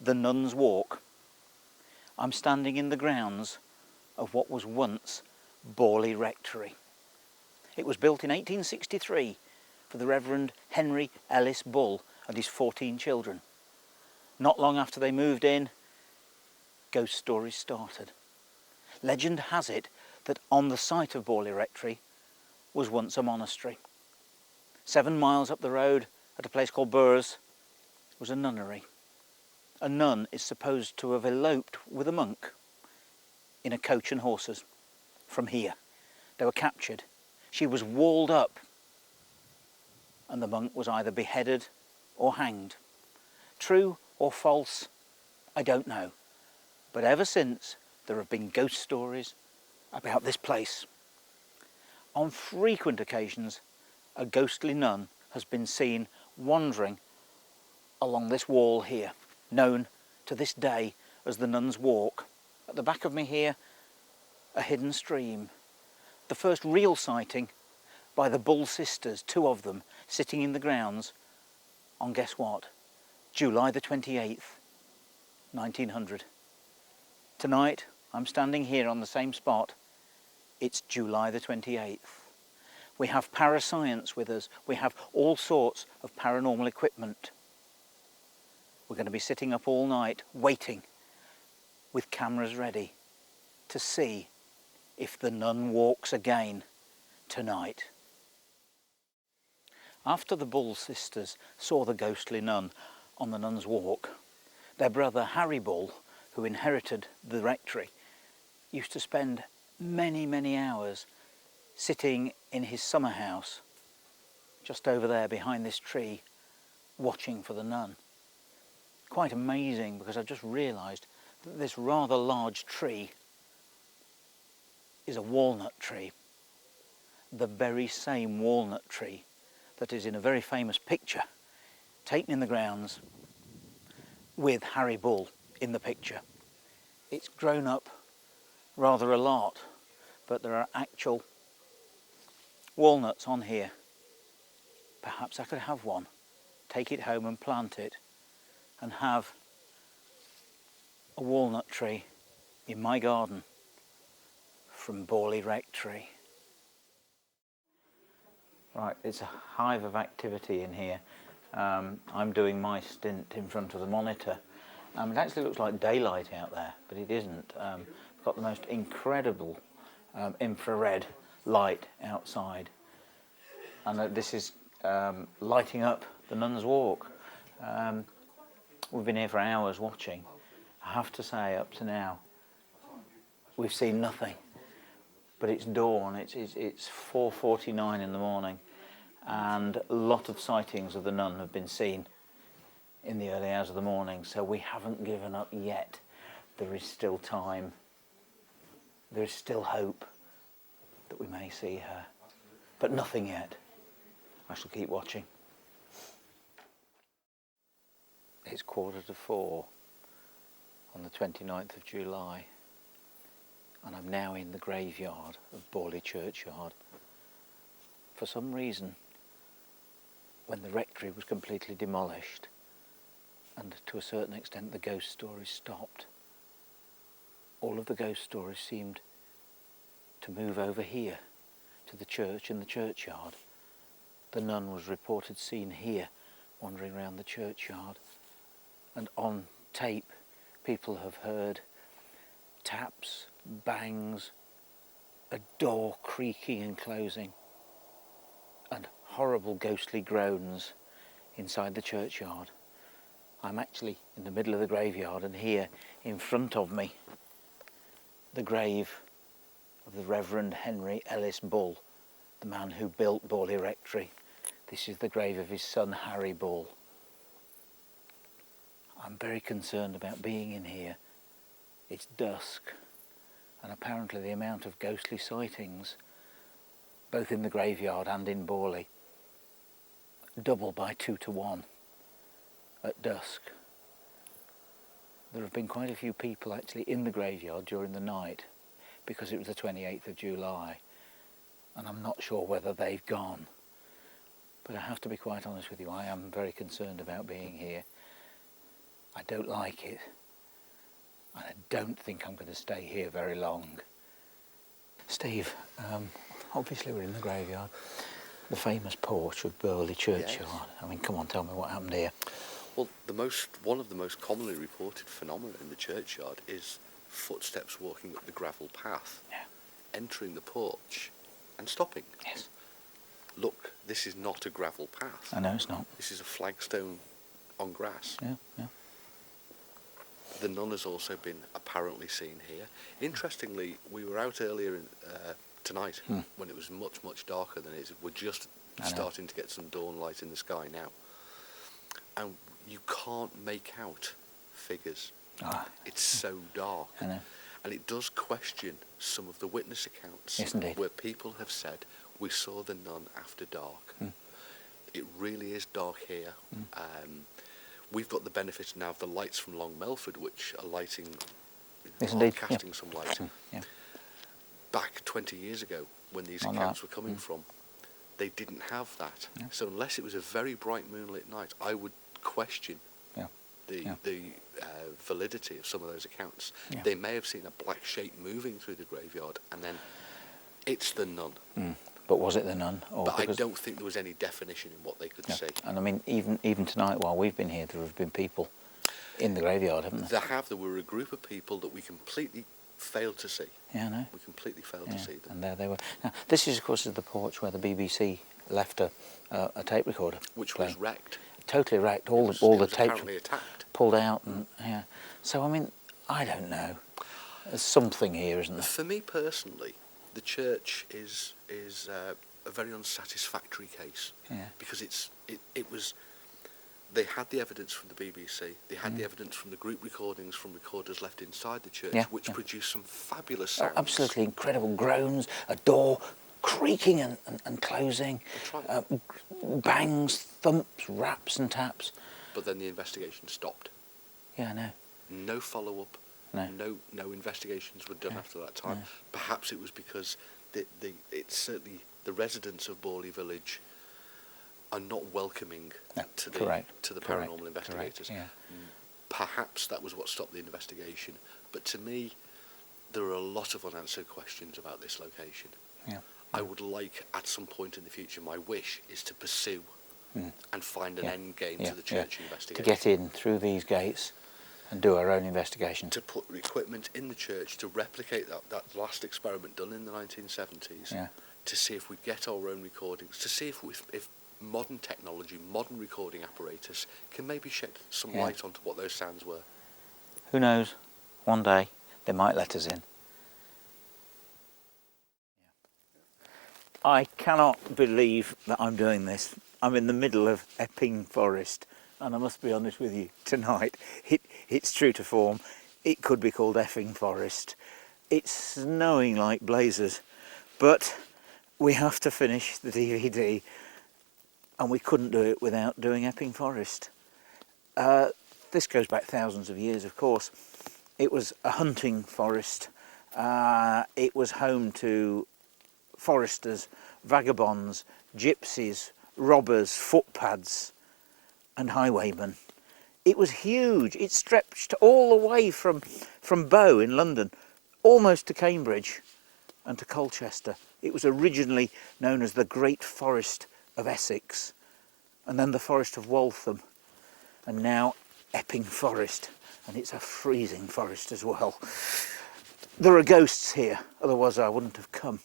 the Nuns' Walk. I'm standing in the grounds of what was once Borley Rectory. It was built in 1863 for the Reverend Henry Ellis Bull and his 14 children. Not long after they moved in, ghost stories started. Legend has it that on the site of Borley Rectory was once a monastery. 7 miles up the road, at a place called Burrs, was a nunnery. A nun is supposed to have eloped with a monk in a coach and horses from here. They were captured. She was walled up, and the monk was either beheaded or hanged. True or false, I don't know. But ever since, there have been ghost stories about this place. On frequent occasions, a ghostly nun has been seen wandering along this wall here, known to this day as the Nuns' Walk. At the back of me here, a hidden stream. The first real sighting by the Bull sisters, 2 of them, sitting in the grounds on, guess what, July the 28th, 1900. Tonight, I'm standing here on the same spot. It's July the 28th. We have parascience with us. We have all sorts of paranormal equipment. We're going to be sitting up all night waiting with cameras ready to see if the nun walks again tonight. After the Bull sisters saw the ghostly nun on the Nuns' Walk, their brother Harry Bull, who inherited the rectory, used to spend many, many hours sitting in his summer house just over there behind this tree, watching for the nun. Quite amazing, because I've just realised that this rather large tree is a walnut tree. The very same walnut tree that is in a very famous picture taken in the grounds with Harry Bull in the picture. It's grown up rather a lot, but there are actual walnuts on here. Perhaps I could have one, take it home and plant it, and have a walnut tree in my garden from Borley Rectory. Right, it's a hive of activity in here. I'm doing my stint in front of the monitor. It actually looks like daylight out there, but it isn't. We've got the most incredible infrared light outside. And this is lighting up the Nuns' Walk. We've been here for hours watching. I have to say, up to now, we've seen nothing. But it's dawn, it's 4:49 in the morning, and a lot of sightings of the nun have been seen in the early hours of the morning, so we haven't given up yet. There is still time. There is still hope that we may see her, but nothing yet. I shall keep watching. It's 3:45 on the 29th of July. And I'm now in the graveyard of Borley Churchyard. For some reason, when the rectory was completely demolished, and to a certain extent the ghost stories stopped, all of the ghost stories seemed to move over here, to the church and the churchyard. The nun was reported seen here, wandering around the churchyard, and on tape people have heard taps, bangs, a door creaking and closing, and horrible ghostly groans inside the churchyard. I'm actually in the middle of the graveyard, and here in front of me, the grave of the Reverend Henry Ellis Bull, the man who built Borley Rectory. This is the grave of his son Harry Bull. I'm very concerned about being in here. It's dusk, and apparently the amount of ghostly sightings, both in the graveyard and in Borley, double by 2 to 1 at dusk. There have been quite a few people actually in the graveyard during the night because it was the 28th of July, and I'm not sure whether they've gone. But I have to be quite honest with you, I am very concerned about being here. I don't like it, and I don't think I'm going to stay here very long. Steve, obviously we're in the graveyard, the famous porch of Borley Churchyard. Yes. I mean, come on, tell me what happened here. Well, one of the most commonly reported phenomena in the churchyard is footsteps walking up the gravel path, entering the porch and stopping. Yes. Look, this is not a gravel path. I know it's not. This is a flagstone on grass. Yeah, yeah. The nun has also been apparently seen here. Interestingly, we were out earlier tonight when it was much, much darker than it is. We're just starting to get some dawn light in the sky now. And you can't make out figures. It's so dark. I know. And it does question some of the witness accounts. Yes, indeed. Where people have said, we saw the nun after dark. It really is dark here. We've got the benefit now of the lights from Long Melford, which are lighting, casting some light. Back 20 years ago, when these accounts were coming from, they didn't have that. So unless it was a very bright moonlit night, I would question the validity of some of those accounts. They may have seen a black shape moving through the graveyard, and then it's the nun. But was it the nun? But I don't think there was any definition in what they could see. And I mean, even tonight while we've been here, there have been people in the graveyard, haven't there? There were a group of people that we completely failed to see. Yeah, I know. We completely failed to see them. And there they were. Now, this is, of course, the porch where the BBC left a tape recorder. Which was wrecked. Totally wrecked. All the tapes apparently attacked. Pulled out. And so, I mean, I don't know. There's something here, isn't there? For me personally, the church is a very unsatisfactory case because it was. They had the evidence from the BBC. They had the evidence from the group recordings from recorders left inside the church, which produced some fabulous sounds. Absolutely incredible groans, a door creaking and closing, bangs, thumps, raps and taps. But then the investigation stopped. Yeah, I know. No follow-up. No investigations were done after that time. Perhaps it was because it's certainly the residents of Borley Village are not welcoming to the paranormal investigators. Perhaps that was what stopped the investigation. But to me, there are a lot of unanswered questions about this location. I would like, at some point in the future, my wish is to pursue and find an end game to the church investigation. To get in through these gates and do our own investigation. To put equipment in the church to replicate that last experiment done in the 1970s. To see if we get our own recordings. To see if modern technology, modern recording apparatus can maybe shed some light onto what those sounds were. Who knows? One day they might let us in. I cannot believe that I'm doing this. I'm in the middle of Epping Forest, and I must be honest with you, tonight it's true to form. It could be called Effing Forest. It's snowing like blazes, but we have to finish the DVD. And we couldn't do it without doing Epping Forest. This goes back thousands of years, of course. It was a hunting forest. It was home to foresters, vagabonds, gypsies, robbers, footpads and highwaymen. It was huge. It stretched all the way from Bow in London, almost to Cambridge and to Colchester. It was originally known as the Great Forest of Essex, and then the Forest of Waltham, and now Epping Forest, and it's a freezing forest as well. There are ghosts here, otherwise I wouldn't have come.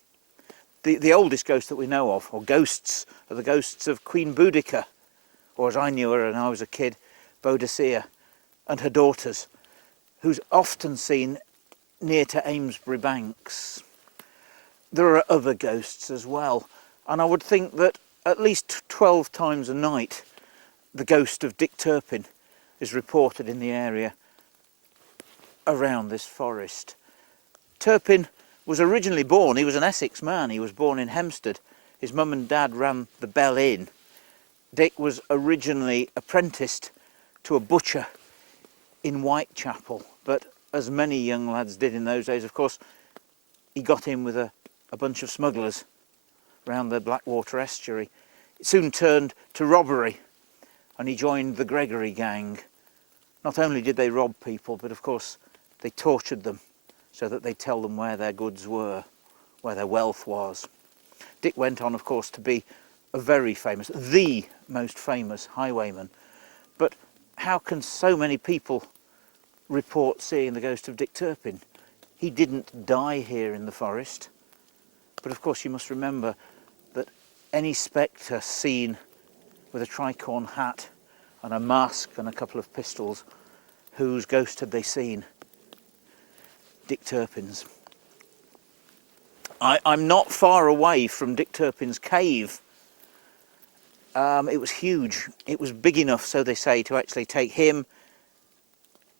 The oldest ghost that we know of, or ghosts, are the ghosts of Queen Boudica, or as I knew her when I was a kid, Boadicea, and her daughters, who's often seen near to Amesbury Banks. There are other ghosts as well, and I would think that at least 12 times a night the ghost of Dick Turpin is reported in the area around this forest. Turpin was originally born, he was an Essex man, he was born in Hempstead. His mum and dad ran the Bell Inn. Dick was originally apprenticed to a butcher in Whitechapel, but as many young lads did in those days, of course, he got in with a bunch of smugglers round the Blackwater estuary. It soon turned to robbery, and he joined the Gregory gang. Not only did they rob people, but of course they tortured them so that they'd tell them where their goods were, where their wealth was. Dick went on, of course, to be a very famous, the most famous highwayman. But how can so many people report seeing the ghost of Dick Turpin? He didn't die here in the forest. But of course you must remember that any spectre seen with a tricorn hat and a mask and a couple of pistols, whose ghost had they seen? Dick Turpin's. I'm not far away from Dick Turpin's cave. It was huge. It was big enough, so they say, to actually take him,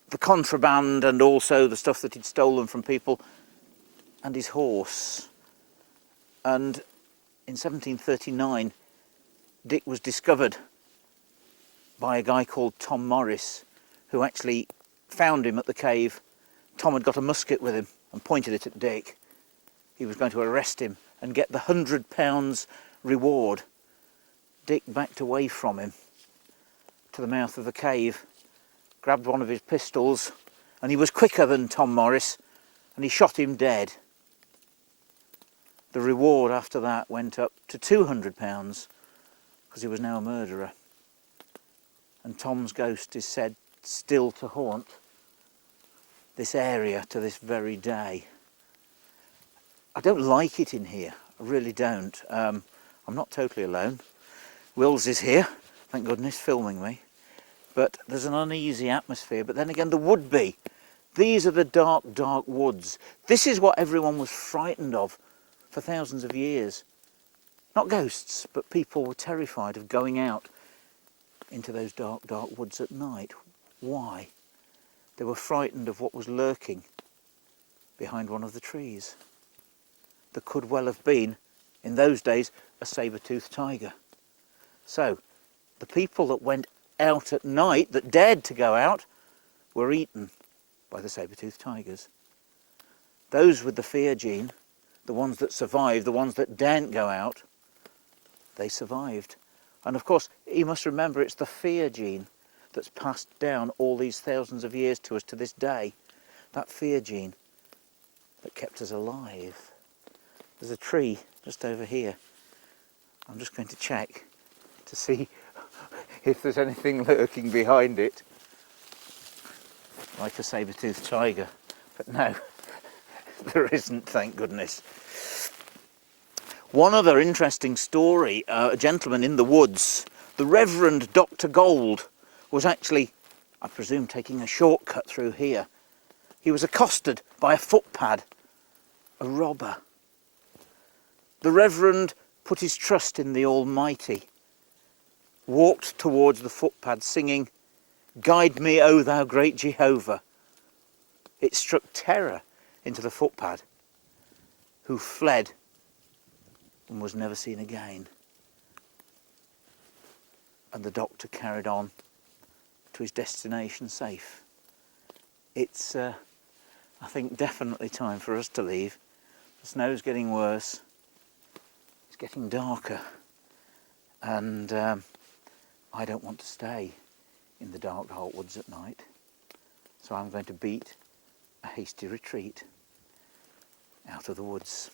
the contraband, and also the stuff that he'd stolen from people, and his horse. And in 1739, Dick was discovered by a guy called Tom Morris, who actually found him at the cave. Tom had got a musket with him and pointed it at Dick. He was going to arrest him and get the £100 reward. Dick backed away from him to the mouth of the cave, grabbed one of his pistols, and he was quicker than Tom Morris, and he shot him dead. The reward after that went up to £200, because he was now a murderer. And Tom's ghost is said still to haunt this area to this very day. I don't like it in here, I really don't. I'm not totally alone. Wills is here, thank goodness, filming me. But there's an uneasy atmosphere, but then again there would be. These are the dark, dark woods. This is what everyone was frightened of for thousands of years. Not ghosts, but people were terrified of going out into those dark, dark woods at night. Why? They were frightened of what was lurking behind one of the trees. There could well have been, in those days, a saber-toothed tiger. So, the people that went out at night, that dared to go out, were eaten by the saber-toothed tigers. Those with the fear gene, the ones that survived, the ones that daren't go out, they survived. And of course, you must remember it's the fear gene that's passed down all these thousands of years to us to this day. That fear gene that kept us alive. There's a tree just over here. I'm just going to check to see if there's anything lurking behind it, like a saber-toothed tiger. But no, there isn't, thank goodness. One other interesting story, a gentleman in the woods, the Reverend Dr. Gold, was actually, I presume, taking a shortcut through here. He was accosted by a footpad, a robber. The Reverend put his trust in the Almighty, walked towards the footpad singing, "Guide me, O thou great Jehovah." It struck terror into the footpad, who fled and was never seen again. And the doctor carried on to his destination safe. It's, I think, definitely time for us to leave. The snow's getting worse. It's getting darker. And I don't want to stay in the dark, dark woods at night. So I'm going to beat a hasty retreat out of the woods.